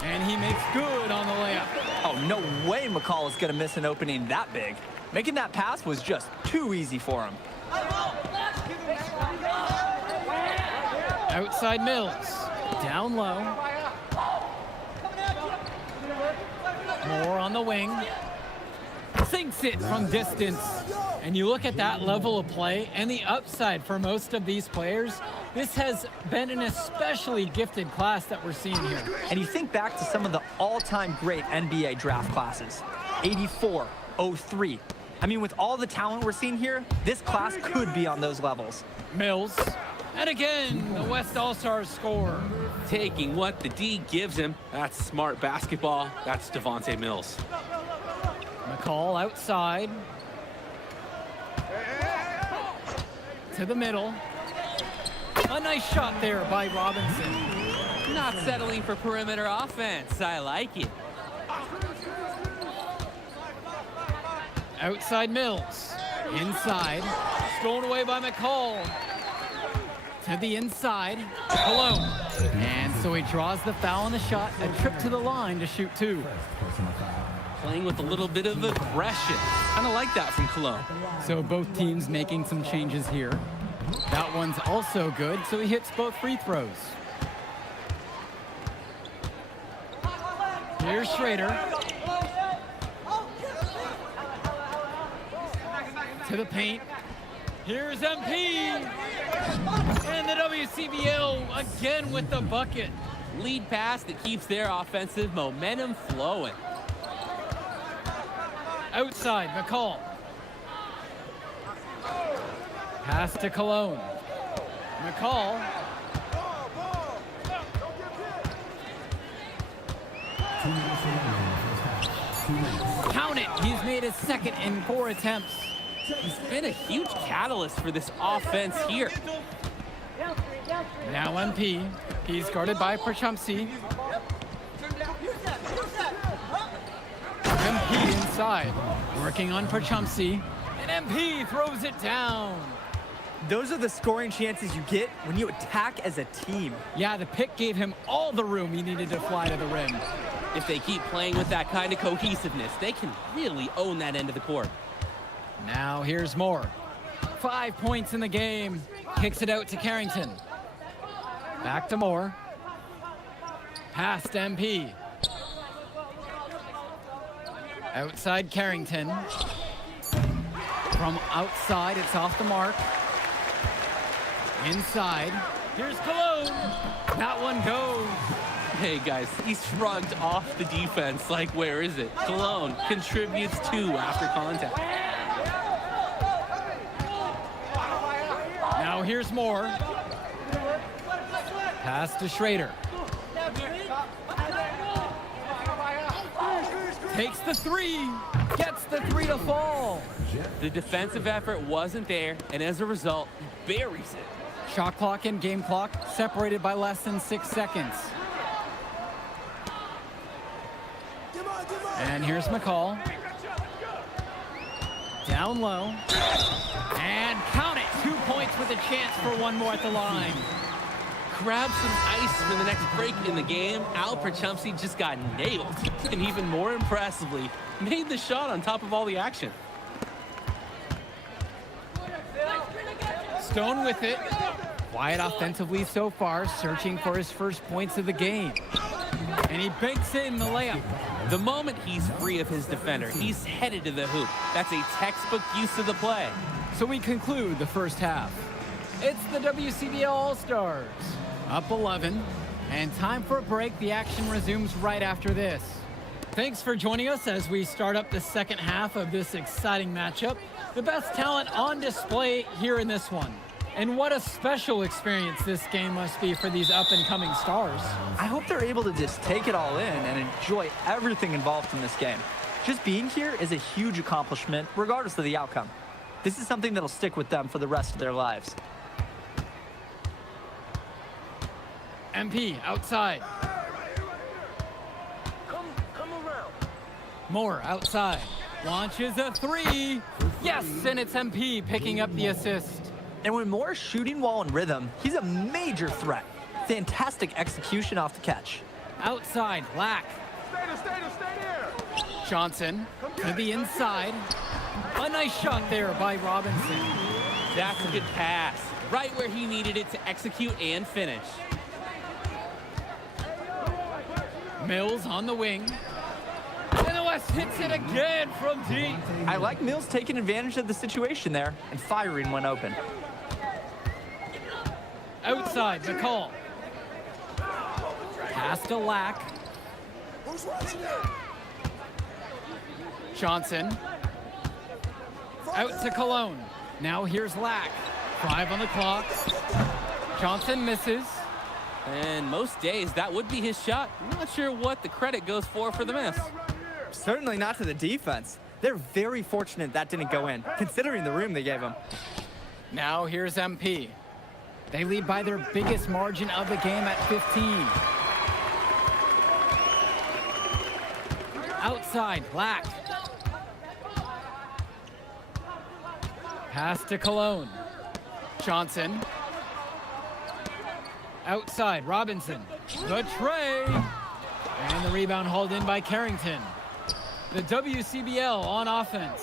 And he makes good on the layup. Oh, no way McCall is going to miss an opening that big. Making that pass was just too easy for him. Outside Mills. Down low. Moore on the wing. Sinks it from distance. And you look at that level of play and the upside for most of these players. This has been an especially gifted class that we're seeing here. And you think back to some of the all-time great NBA draft classes. 84, 03. I mean, with all the talent we're seeing here, this class could be on those levels. Mills. And again, the West All-Stars score. Taking what the D gives him. That's smart basketball. That's Devontae Mills. McCall outside. To the middle. A nice shot there by Robinson. Not settling for perimeter offense. I like it. Outside Mills. Inside. Stolen away by McCall. To the inside. Cologne. And so he draws the foul on the shot. A trip to the line to shoot 2. Playing with a little bit of aggression. Kind of like that from Cologne. So both teams making some changes here. That one's also good, so he hits both free throws. Here's Schrader. To the paint. Here's MP. And the WCBL again with the bucket. Lead pass that keeps their offensive momentum flowing. Outside, McCall. Pass to Cologne. McCall. Count it. He's made his second in 4 attempts. He's been a huge catalyst for this offense here. Now MP. He's guarded by Perchumsey. MP inside. Working on Perchumsey. And MP throws it down. Those are the scoring chances you get when you attack as a team. Yeah, the pick gave him all the room he needed to fly to the rim. If they keep playing with that kind of cohesiveness, they can really own that end of the court. Now here's Moore. 5 points in the game. Kicks it out to Carrington. Back to Moore. Pass to MP. Outside Carrington. From outside, it's off the mark. Inside. Here's Cologne. That one goes. Hey guys, he shrugged off the defense like, where is it? Cologne contributes 2 after contact. Now here's Moore. Pass to Schrader. Takes the 3. Gets the 3 to fall. The defensive effort wasn't there, and as a result, buries it. Shot clock and game clock separated by less than 6 seconds. And here's McCall. Down low. And count it. 2 points with a chance for one more at the line. Grab some ice for the next break in the game. Al Perchumsey just got nailed. And even more impressively, made the shot on top of all the action. Stone with it. Quiet offensively so far, searching for his first points of the game. And he banks in the layup. The moment he's free of his defender, he's headed to the hoop. That's a textbook use of the play. So we conclude the first half. It's the WCBL All-Stars, up 11, and time for a break. The action resumes right after this. Thanks for joining us as we start up the second half of this exciting matchup. The best talent on display here in this one. And what a special experience this game must be for these up-and-coming stars. I hope they're able to just take it all in and enjoy everything involved in this game. Just being here is a huge accomplishment, regardless of the outcome. This is something that'll stick with them for the rest of their lives. MP outside. Come around. Moore outside. Launches a three. Yes, and it's MP picking up the assist. And when Moore's shooting while in rhythm, he's a major threat. Fantastic execution off the catch. Outside, Lack. Stay there. Johnson to the inside. A nice shot there by Robinson. That's a good pass. Right where he needed it to execute and finish. Mills on the wing. And the West hits it again from deep. I like Mills taking advantage of the situation there and firing when open. Outside, McCall. Pass to Lack. Johnson. Out to Cologne. Now here's Lack. 5 on the clock. Johnson misses. And most days, that would be his shot. I'm not sure what the credit goes for the miss. Certainly not to the defense. They're very fortunate that didn't go in, considering the room they gave him. Now here's MP. They lead by their biggest margin of the game at 15. Outside, Lack. Pass to Cologne. Johnson. Outside, Robinson. The tray. And the rebound hauled in by Carrington. The WCBL on offense.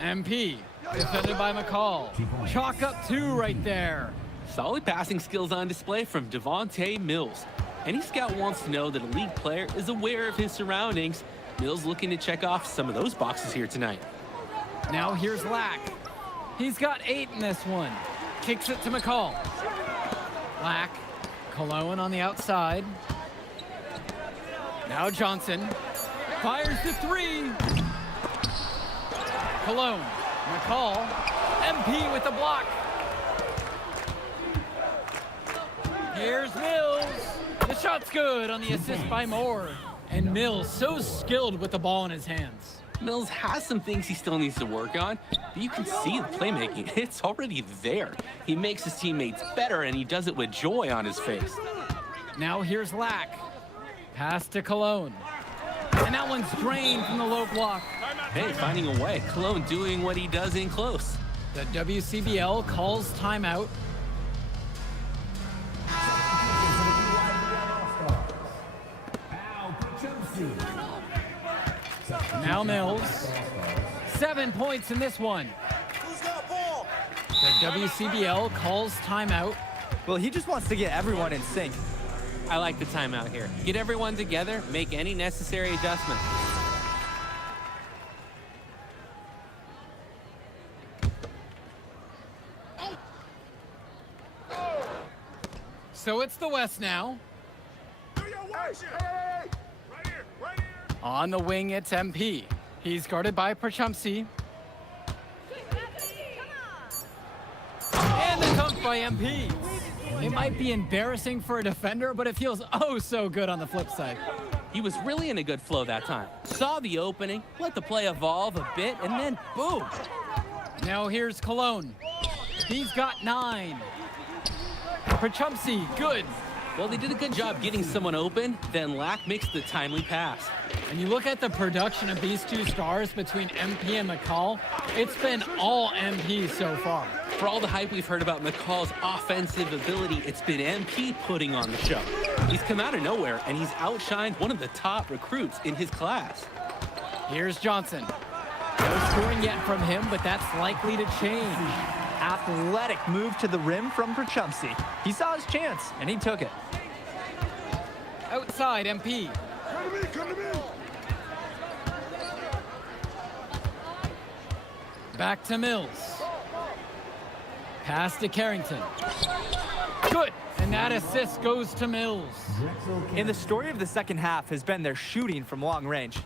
MP, defended by McCall. Chalk up 2 right there. Solid passing skills on display from Devontae Mills. Any scout wants to know that a league player is aware of his surroundings. Mills looking to check off some of those boxes here tonight. Now here's Lack. He's got 8 in this one. Kicks it to McCall. Lack. Cologne on the outside. Now Johnson. Fires the 3. Cologne. McCall. MP with the block. Here's Mills. The shot's good on the assist by Moore. And Mills so skilled with the ball in his hands. Mills has some things he still needs to work on, but you can see the playmaking. It's already there. He makes his teammates better, and he does it with joy on his face. Now here's Lack. Pass to Cologne. And that one's drained from the low block. Hey, finding a way. Cologne doing what he does in close. The WCBL calls timeout. Now Mills. 7 points in this one. The WCBL calls timeout. Well, he just wants to get everyone in sync. I like the timeout here. Get everyone together, make any necessary adjustments. So it's the West now. On the wing, it's MP. He's guarded by Perchumsey. And the dunk by MP. It might be embarrassing for a defender, but it feels oh so good on the flip side. He was really in a good flow that time. Saw the opening, let the play evolve a bit, and then boom. Now here's Cologne. He's got 9. Perchumsey, good. Well, they did a good job getting someone open, then Lack makes the timely pass. And you look at the production of these 2 stars between MP and McCall, it's been all MP so far. For all the hype we've heard about McCall's offensive ability, it's been MP putting on the show. He's come out of nowhere, and he's outshined one of the top recruits in his class. Here's Johnson. No scoring yet from him, but that's likely to change. Athletic move to the rim from Perchumsey. He saw his chance, and he took it. Outside, MP. Come to me. Back to Mills. Pass to Carrington. Good. And that assist goes to Mills. And the story of the second half has been their shooting from long range.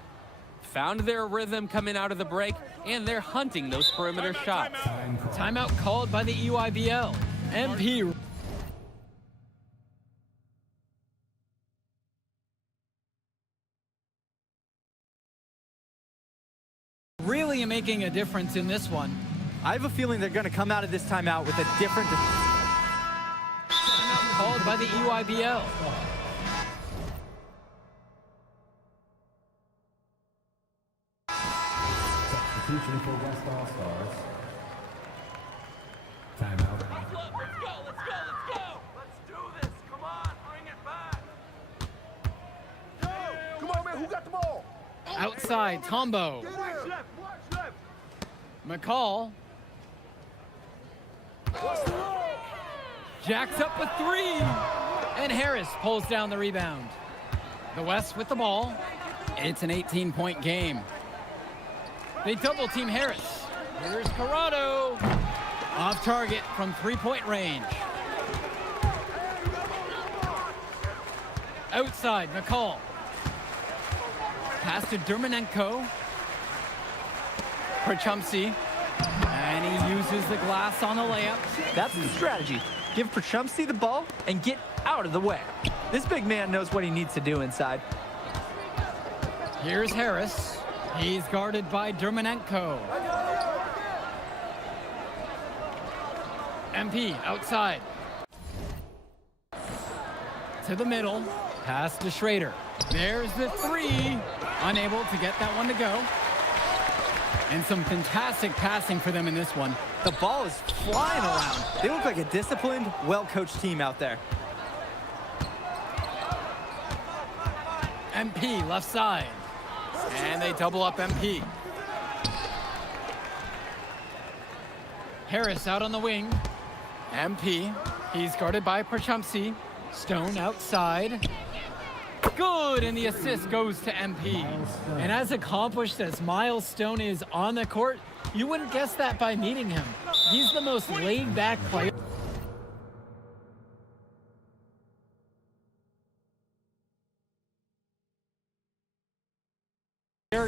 Found their rhythm coming out of the break, and they're hunting those perimeter shots. Timeout called by the EYBL. MP. Really making a difference in this one. I have a feeling they're going to come out of this timeout with a different... Timeout called by the EYBL. Substitution for West All-Stars. Timeout. Let's go, let's go! Let's do this! Come on, bring it back! Come on, man, who got the ball? Outside, Tombo. McCall. Jacks up with 3. And Harris pulls down the rebound. The West with the ball. It's an 18-point game. They double team Harris. Here's Corrado. Off target from 3-point range. Outside, McCall. Pass to Dermanenko. Prachumsky. And he uses the glass on the layup. That's the strategy. Give Prachumsky the ball and get out of the way. This big man knows what he needs to do inside. Here's Harris. He's guarded by Dermanenko. MP outside. To the middle. Pass to Schrader. There's the 3. Unable to get that one to go. And some fantastic passing for them in this one. The ball is flying around. They look like a disciplined, well-coached team out there. MP left side. And they double up MP. Harris out on the wing. MP. He's guarded by Prachumsky. Stone outside. Good, and the assist goes to MP. And as accomplished as Miles Stone is on the court, you wouldn't guess that by meeting him. He's the most laid-back player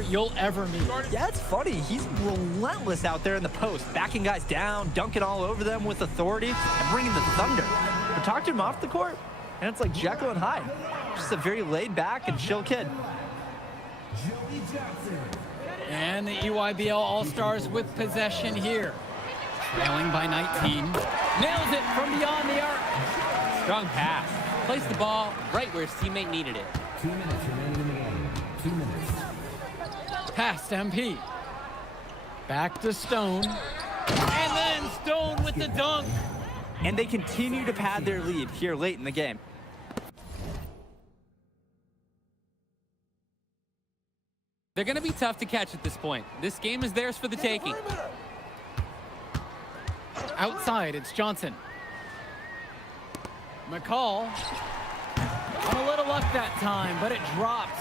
you'll ever meet. Yeah, it's funny. He's relentless out there in the post, backing guys down, dunking all over them with authority, and bringing the thunder. But talk to him off the court, and it's like Jekyll and Hyde. Just a very laid-back and chill kid. And the EYBL All-Stars with possession here. Trailing by 19. Nails it from beyond the arc. Strong pass. Placed the ball right where his teammate needed it. 2 minutes remaining in the game. 2 minutes. Pass to MP. Back to Stone. And then Stone with the dunk. And they continue to pad their lead here late in the game. They're going to be tough to catch at this point. This game is theirs for the taking. Outside, it's Johnson. McCall. On a little luck that time, but it drops.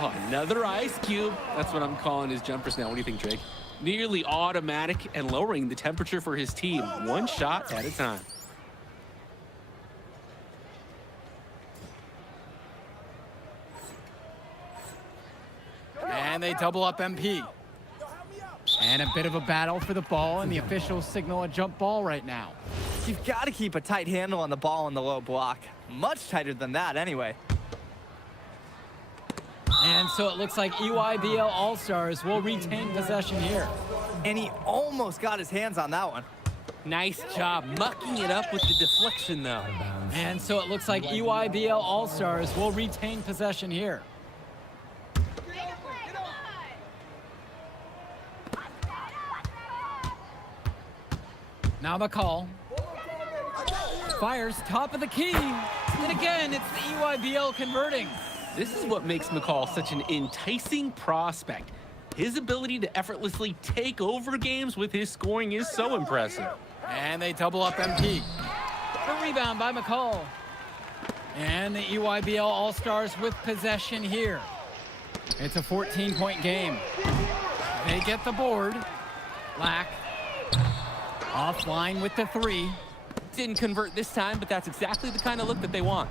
Oh, another ice cube. That's what I'm calling his jumpers now. What do you think, Drake? Nearly automatic and lowering the temperature for his team, one shot at a time. And they double up MP. And a bit of a battle for the ball, and the officials signal a jump ball right now. You've got to keep a tight handle on the ball in the low block. Much tighter than that anyway. And so it looks like EYBL All-Stars will retain possession here. And he almost got his hands on that one. Nice job mucking it up with the deflection, though. And so it looks like EYBL All-Stars will retain possession here. Now McCall. Fires top of the key. And again, it's the EYBL converting. This is what makes McCall such an enticing prospect. His ability to effortlessly take over games with his scoring is so impressive. And they double up MP. The rebound by McCall. And the EYBL All-Stars with possession here. It's a 14-point game. They get the board. Lack. Offline with the 3. Didn't convert this time, but that's exactly the kind of look that they want.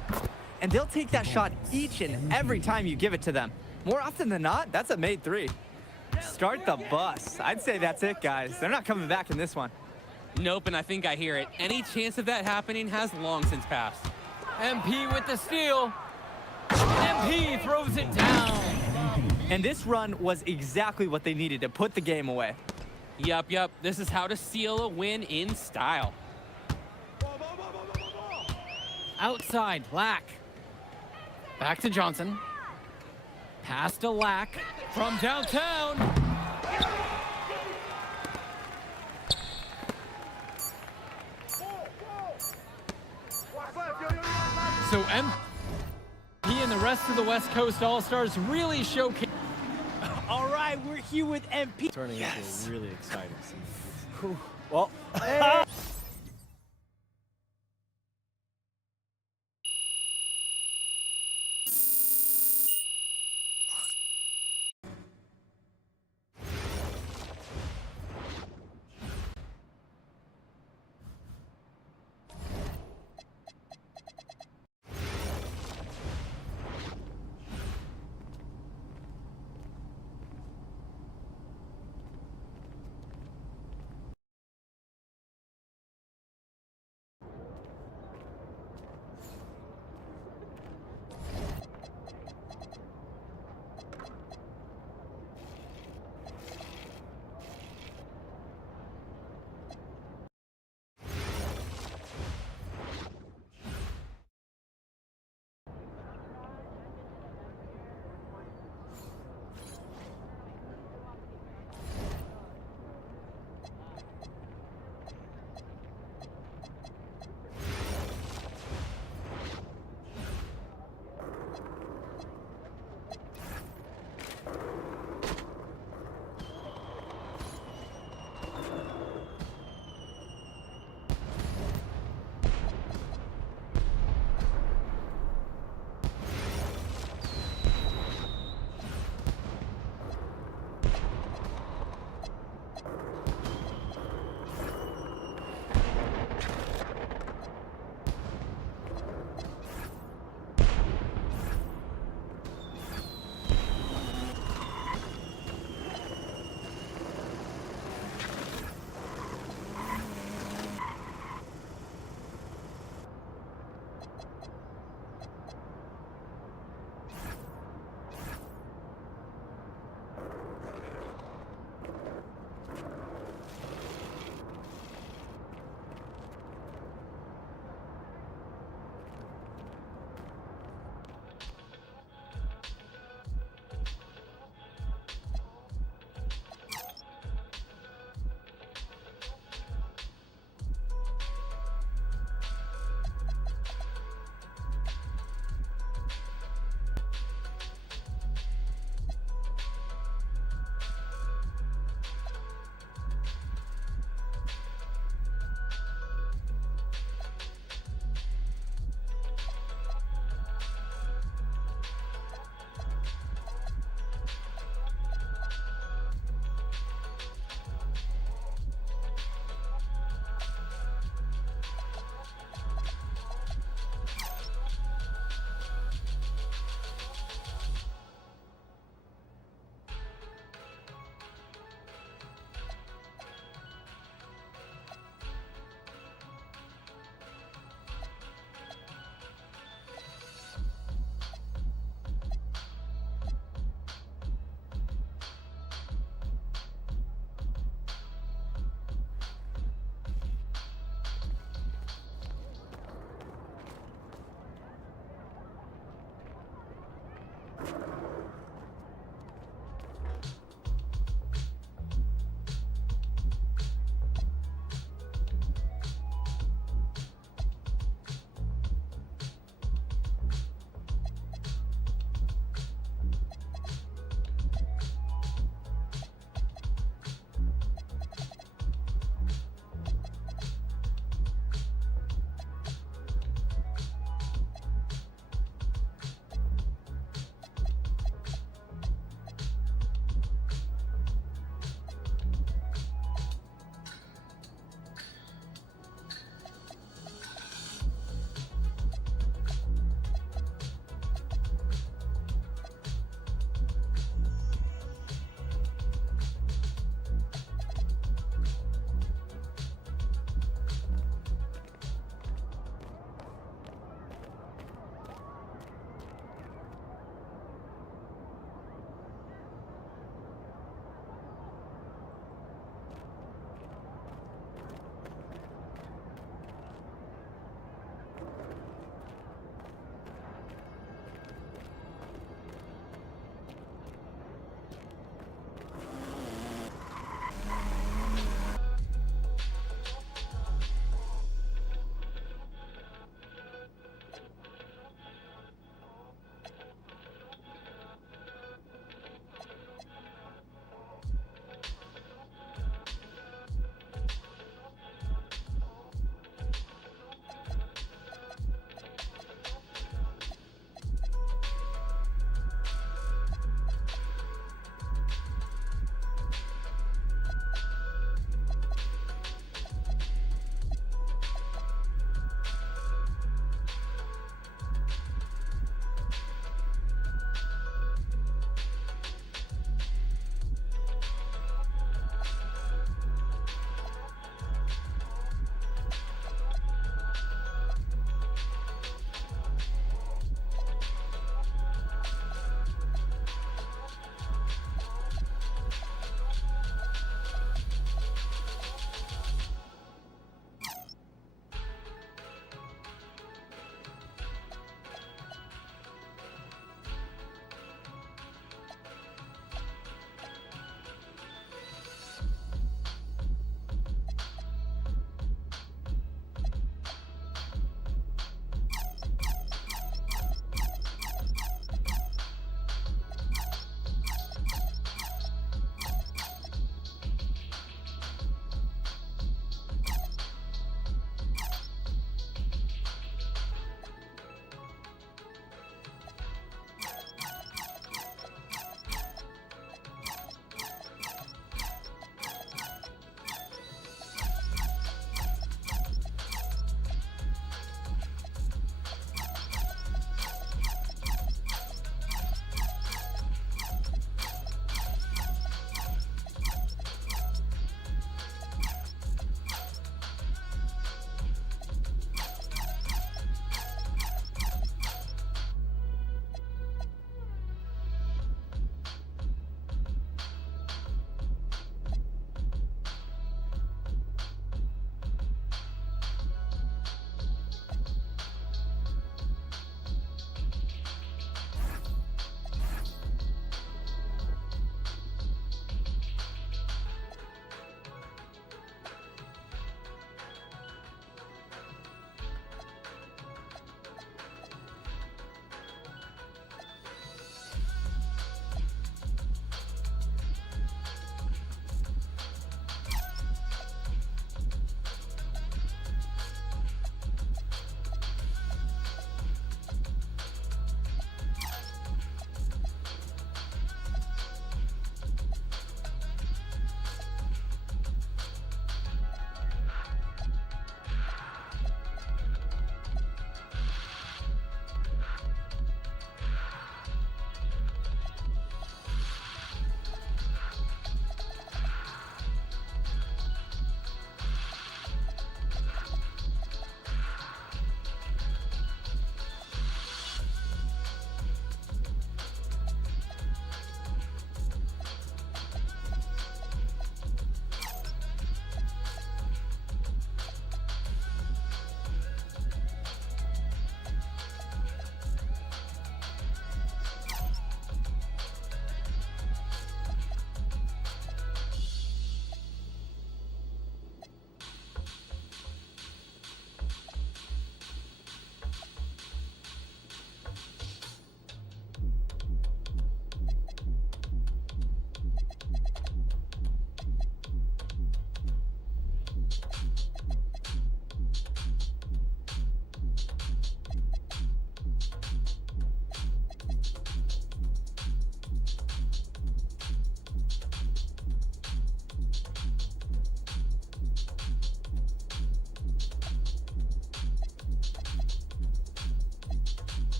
And they'll take that shot each and every time you give it to them. More often than not, that's a made 3. Start the bus. I'd say that's it, guys. They're not coming back in this one. Nope, and I think I hear it. Any chance of that happening has long since passed. MP with the steal. MP throws it down. And this run was exactly what they needed to put the game away. Yup. This is how to seal a win in style. Outside, Lack. Back to Johnson. Pass to Lack from downtown. So MP and the rest of the West Coast All-Stars really showcase. All right, we're here with MP. Turning into a really exciting season. Well,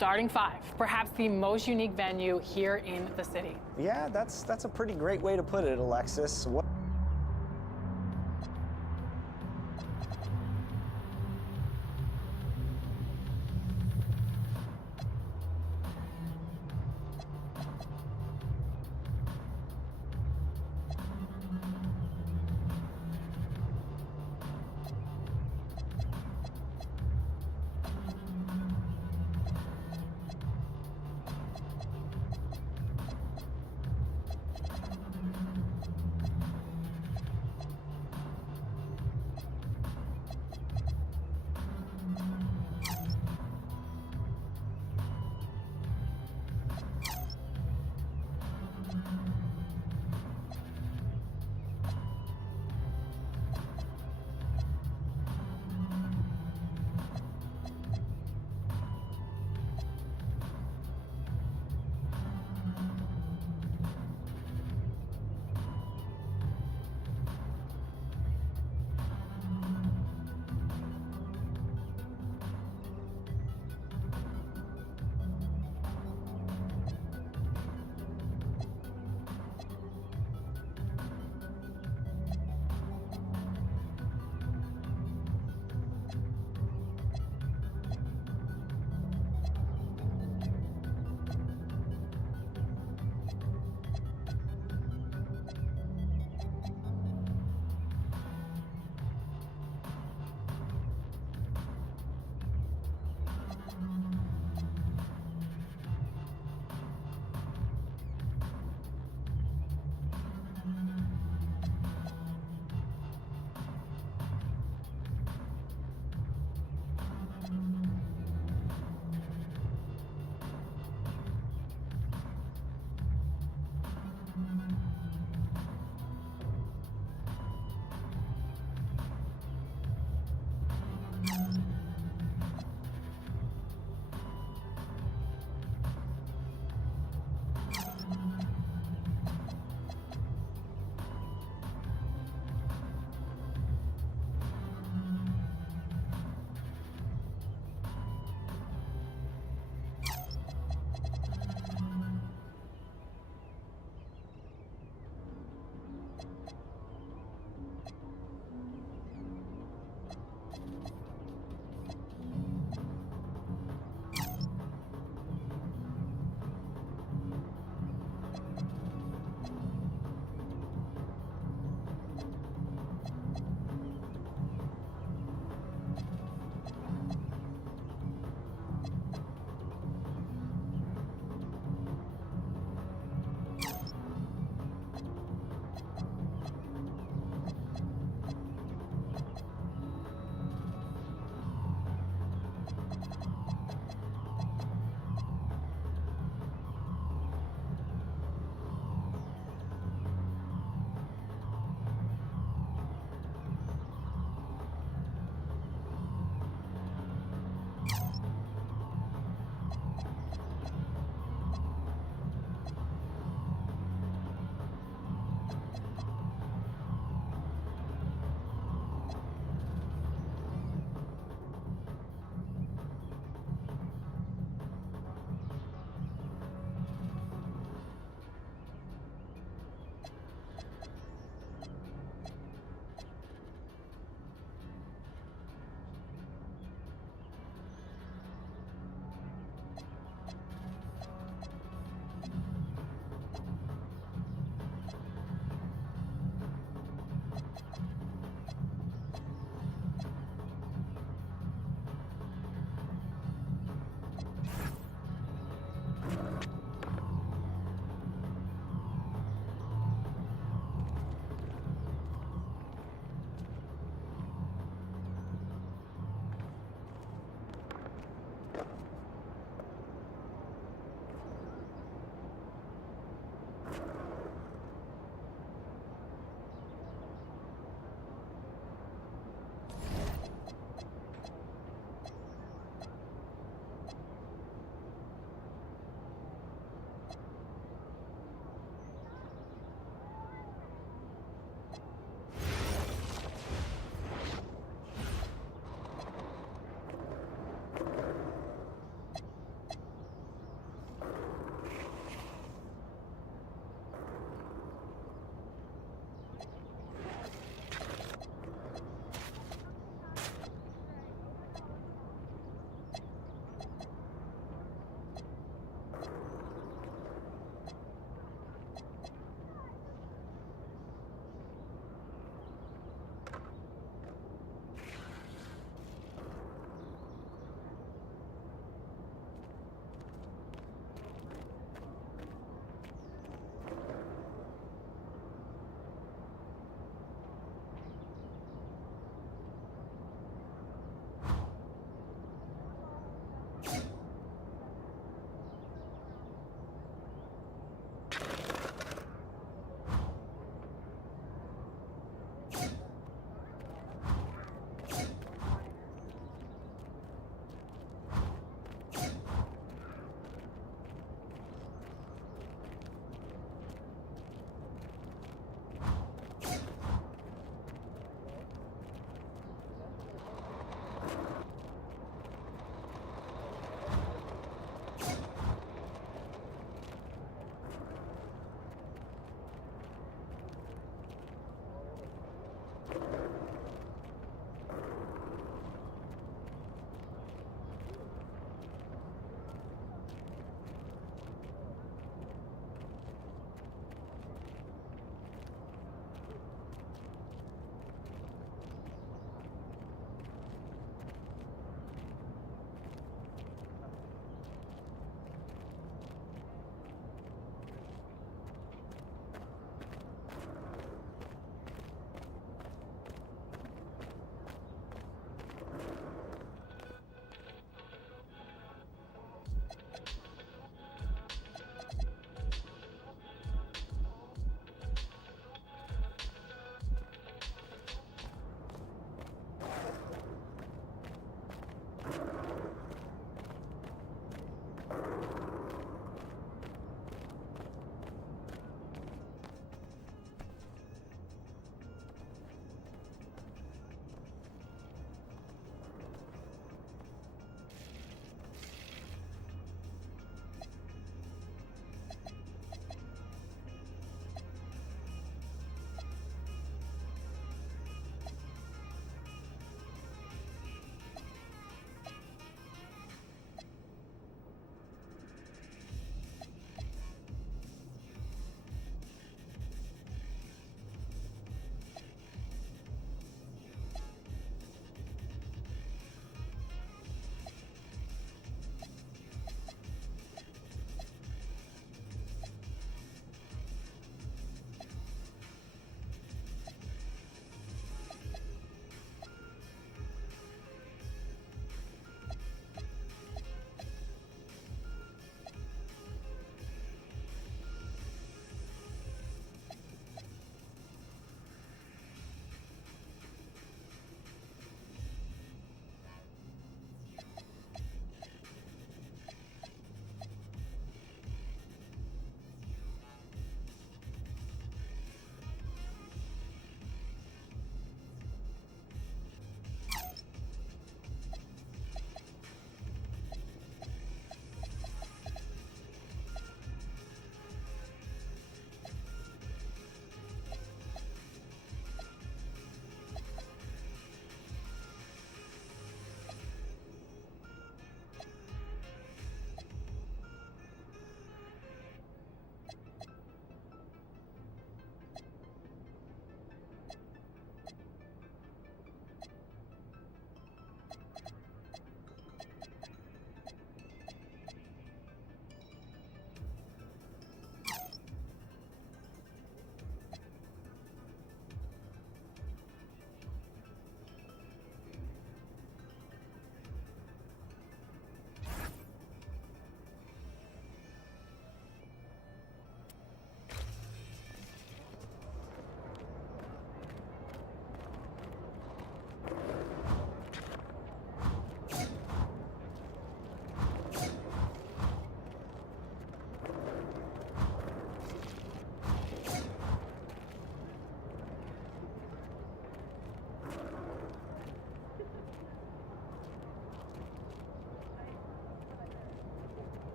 starting five, perhaps the most unique venue here in the city. Yeah, that's a pretty great way to put it, Alexis.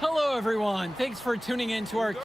Hello, everyone. Thanks for tuning in to our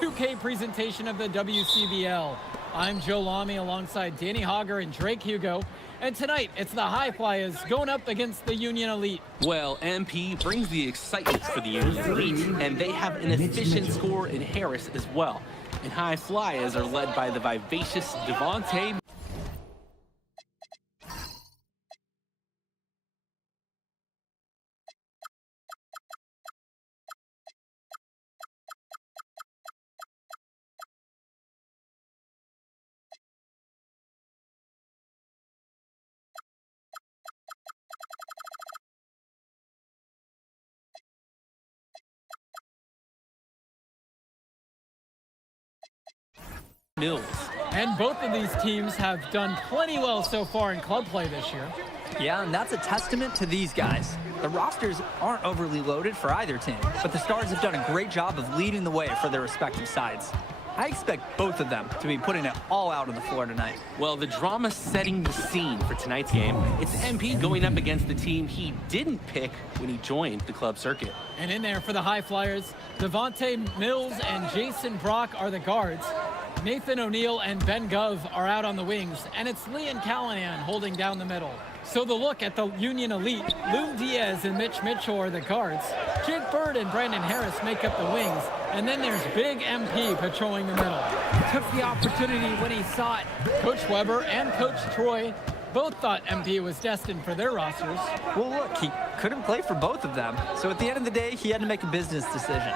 2K presentation of the WCBL. I'm Joe Lamy alongside Danny Hogger and Drake Hugo. And tonight, it's the High Flyers going up against the Union Elite. Well, MP brings the excitement for the Union Elite, and they have an efficient scorer in Harris as well. And High Flyers are led by the vivacious Devontae. Mills. And both of these teams have done plenty well so far in club play this year. Yeah, and that's a testament to these guys. The rosters aren't overly loaded for either team, but the Stars have done a great job of leading the way for their respective sides. I expect both of them to be putting it all out on the floor tonight. Well, the drama setting the scene for tonight's game. It's MP going up against the team he didn't pick when he joined the club circuit. And in there for the High Flyers, Devontae Mills and Jason Brock are the guards. Nathan O'Neill and Ben Gov are out on the wings, and it's Lee and Callahan holding down the middle. So the look at the Union Elite, Lou Diaz and Mitch Mitchell are the guards. Jake Bird and Brandon Harris make up the wings, and then there's Big MP patrolling the middle. Took the opportunity when he saw it. Coach Weber and Coach Troy both thought MP was destined for their rosters. Well, look, he couldn't play for both of them, so at the end of the day, he had to make a business decision.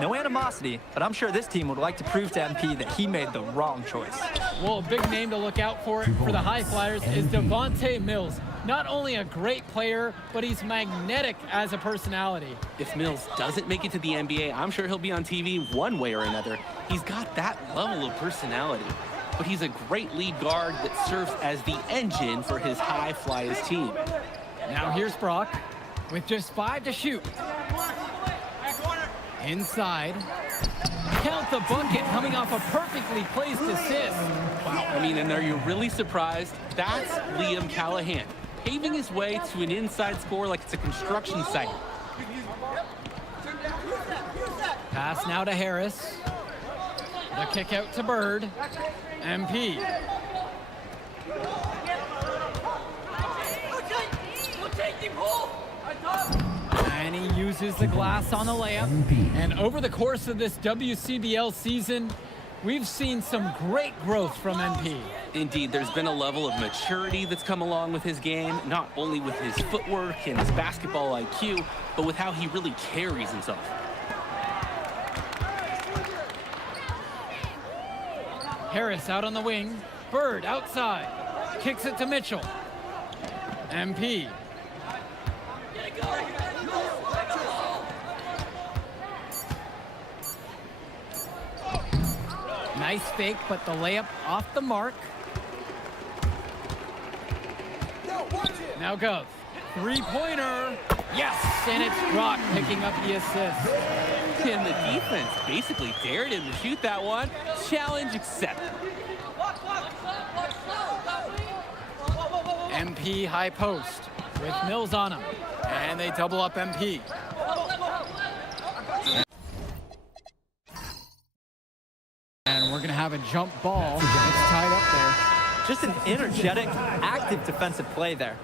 No animosity, but I'm sure this team would like to prove to MP that he made the wrong choice. Well, a big name to look out for the High Flyers is Devontae Mills. Not only a great player, but he's magnetic as a personality. If Mills doesn't make it to the NBA, I'm sure he'll be on TV one way or another. He's got that level of personality. But he's a great lead guard that serves as the engine for his High Flyers team. Now here's Brock with just 5 to shoot. Inside. Count the bucket coming off a perfectly placed assist. Wow, I mean, and are you really surprised? That's Liam Callahan, paving his way to an inside score like it's a construction site. Pass now to Harris. The kick out to Bird. MP. And he uses the glass on the layup. And over the course of this WCBL season, we've seen some great growth from MP. Indeed, there's been a level of maturity that's come along with his game, not only with his footwork and his basketball IQ, but with how he really carries himself. Harris out on the wing. Bird outside. Kicks it to Mitchell. MP. Nice fake, but the layup off the mark. Now Gov. Three-pointer. Yes, and it's Brock picking up the assist. And the defense basically dared him to shoot that one. Challenge accepted. MP high post with Mills on him. And they double up MP. And we're going to have a jump ball. It's tied up there. Just an energetic, active defensive play there.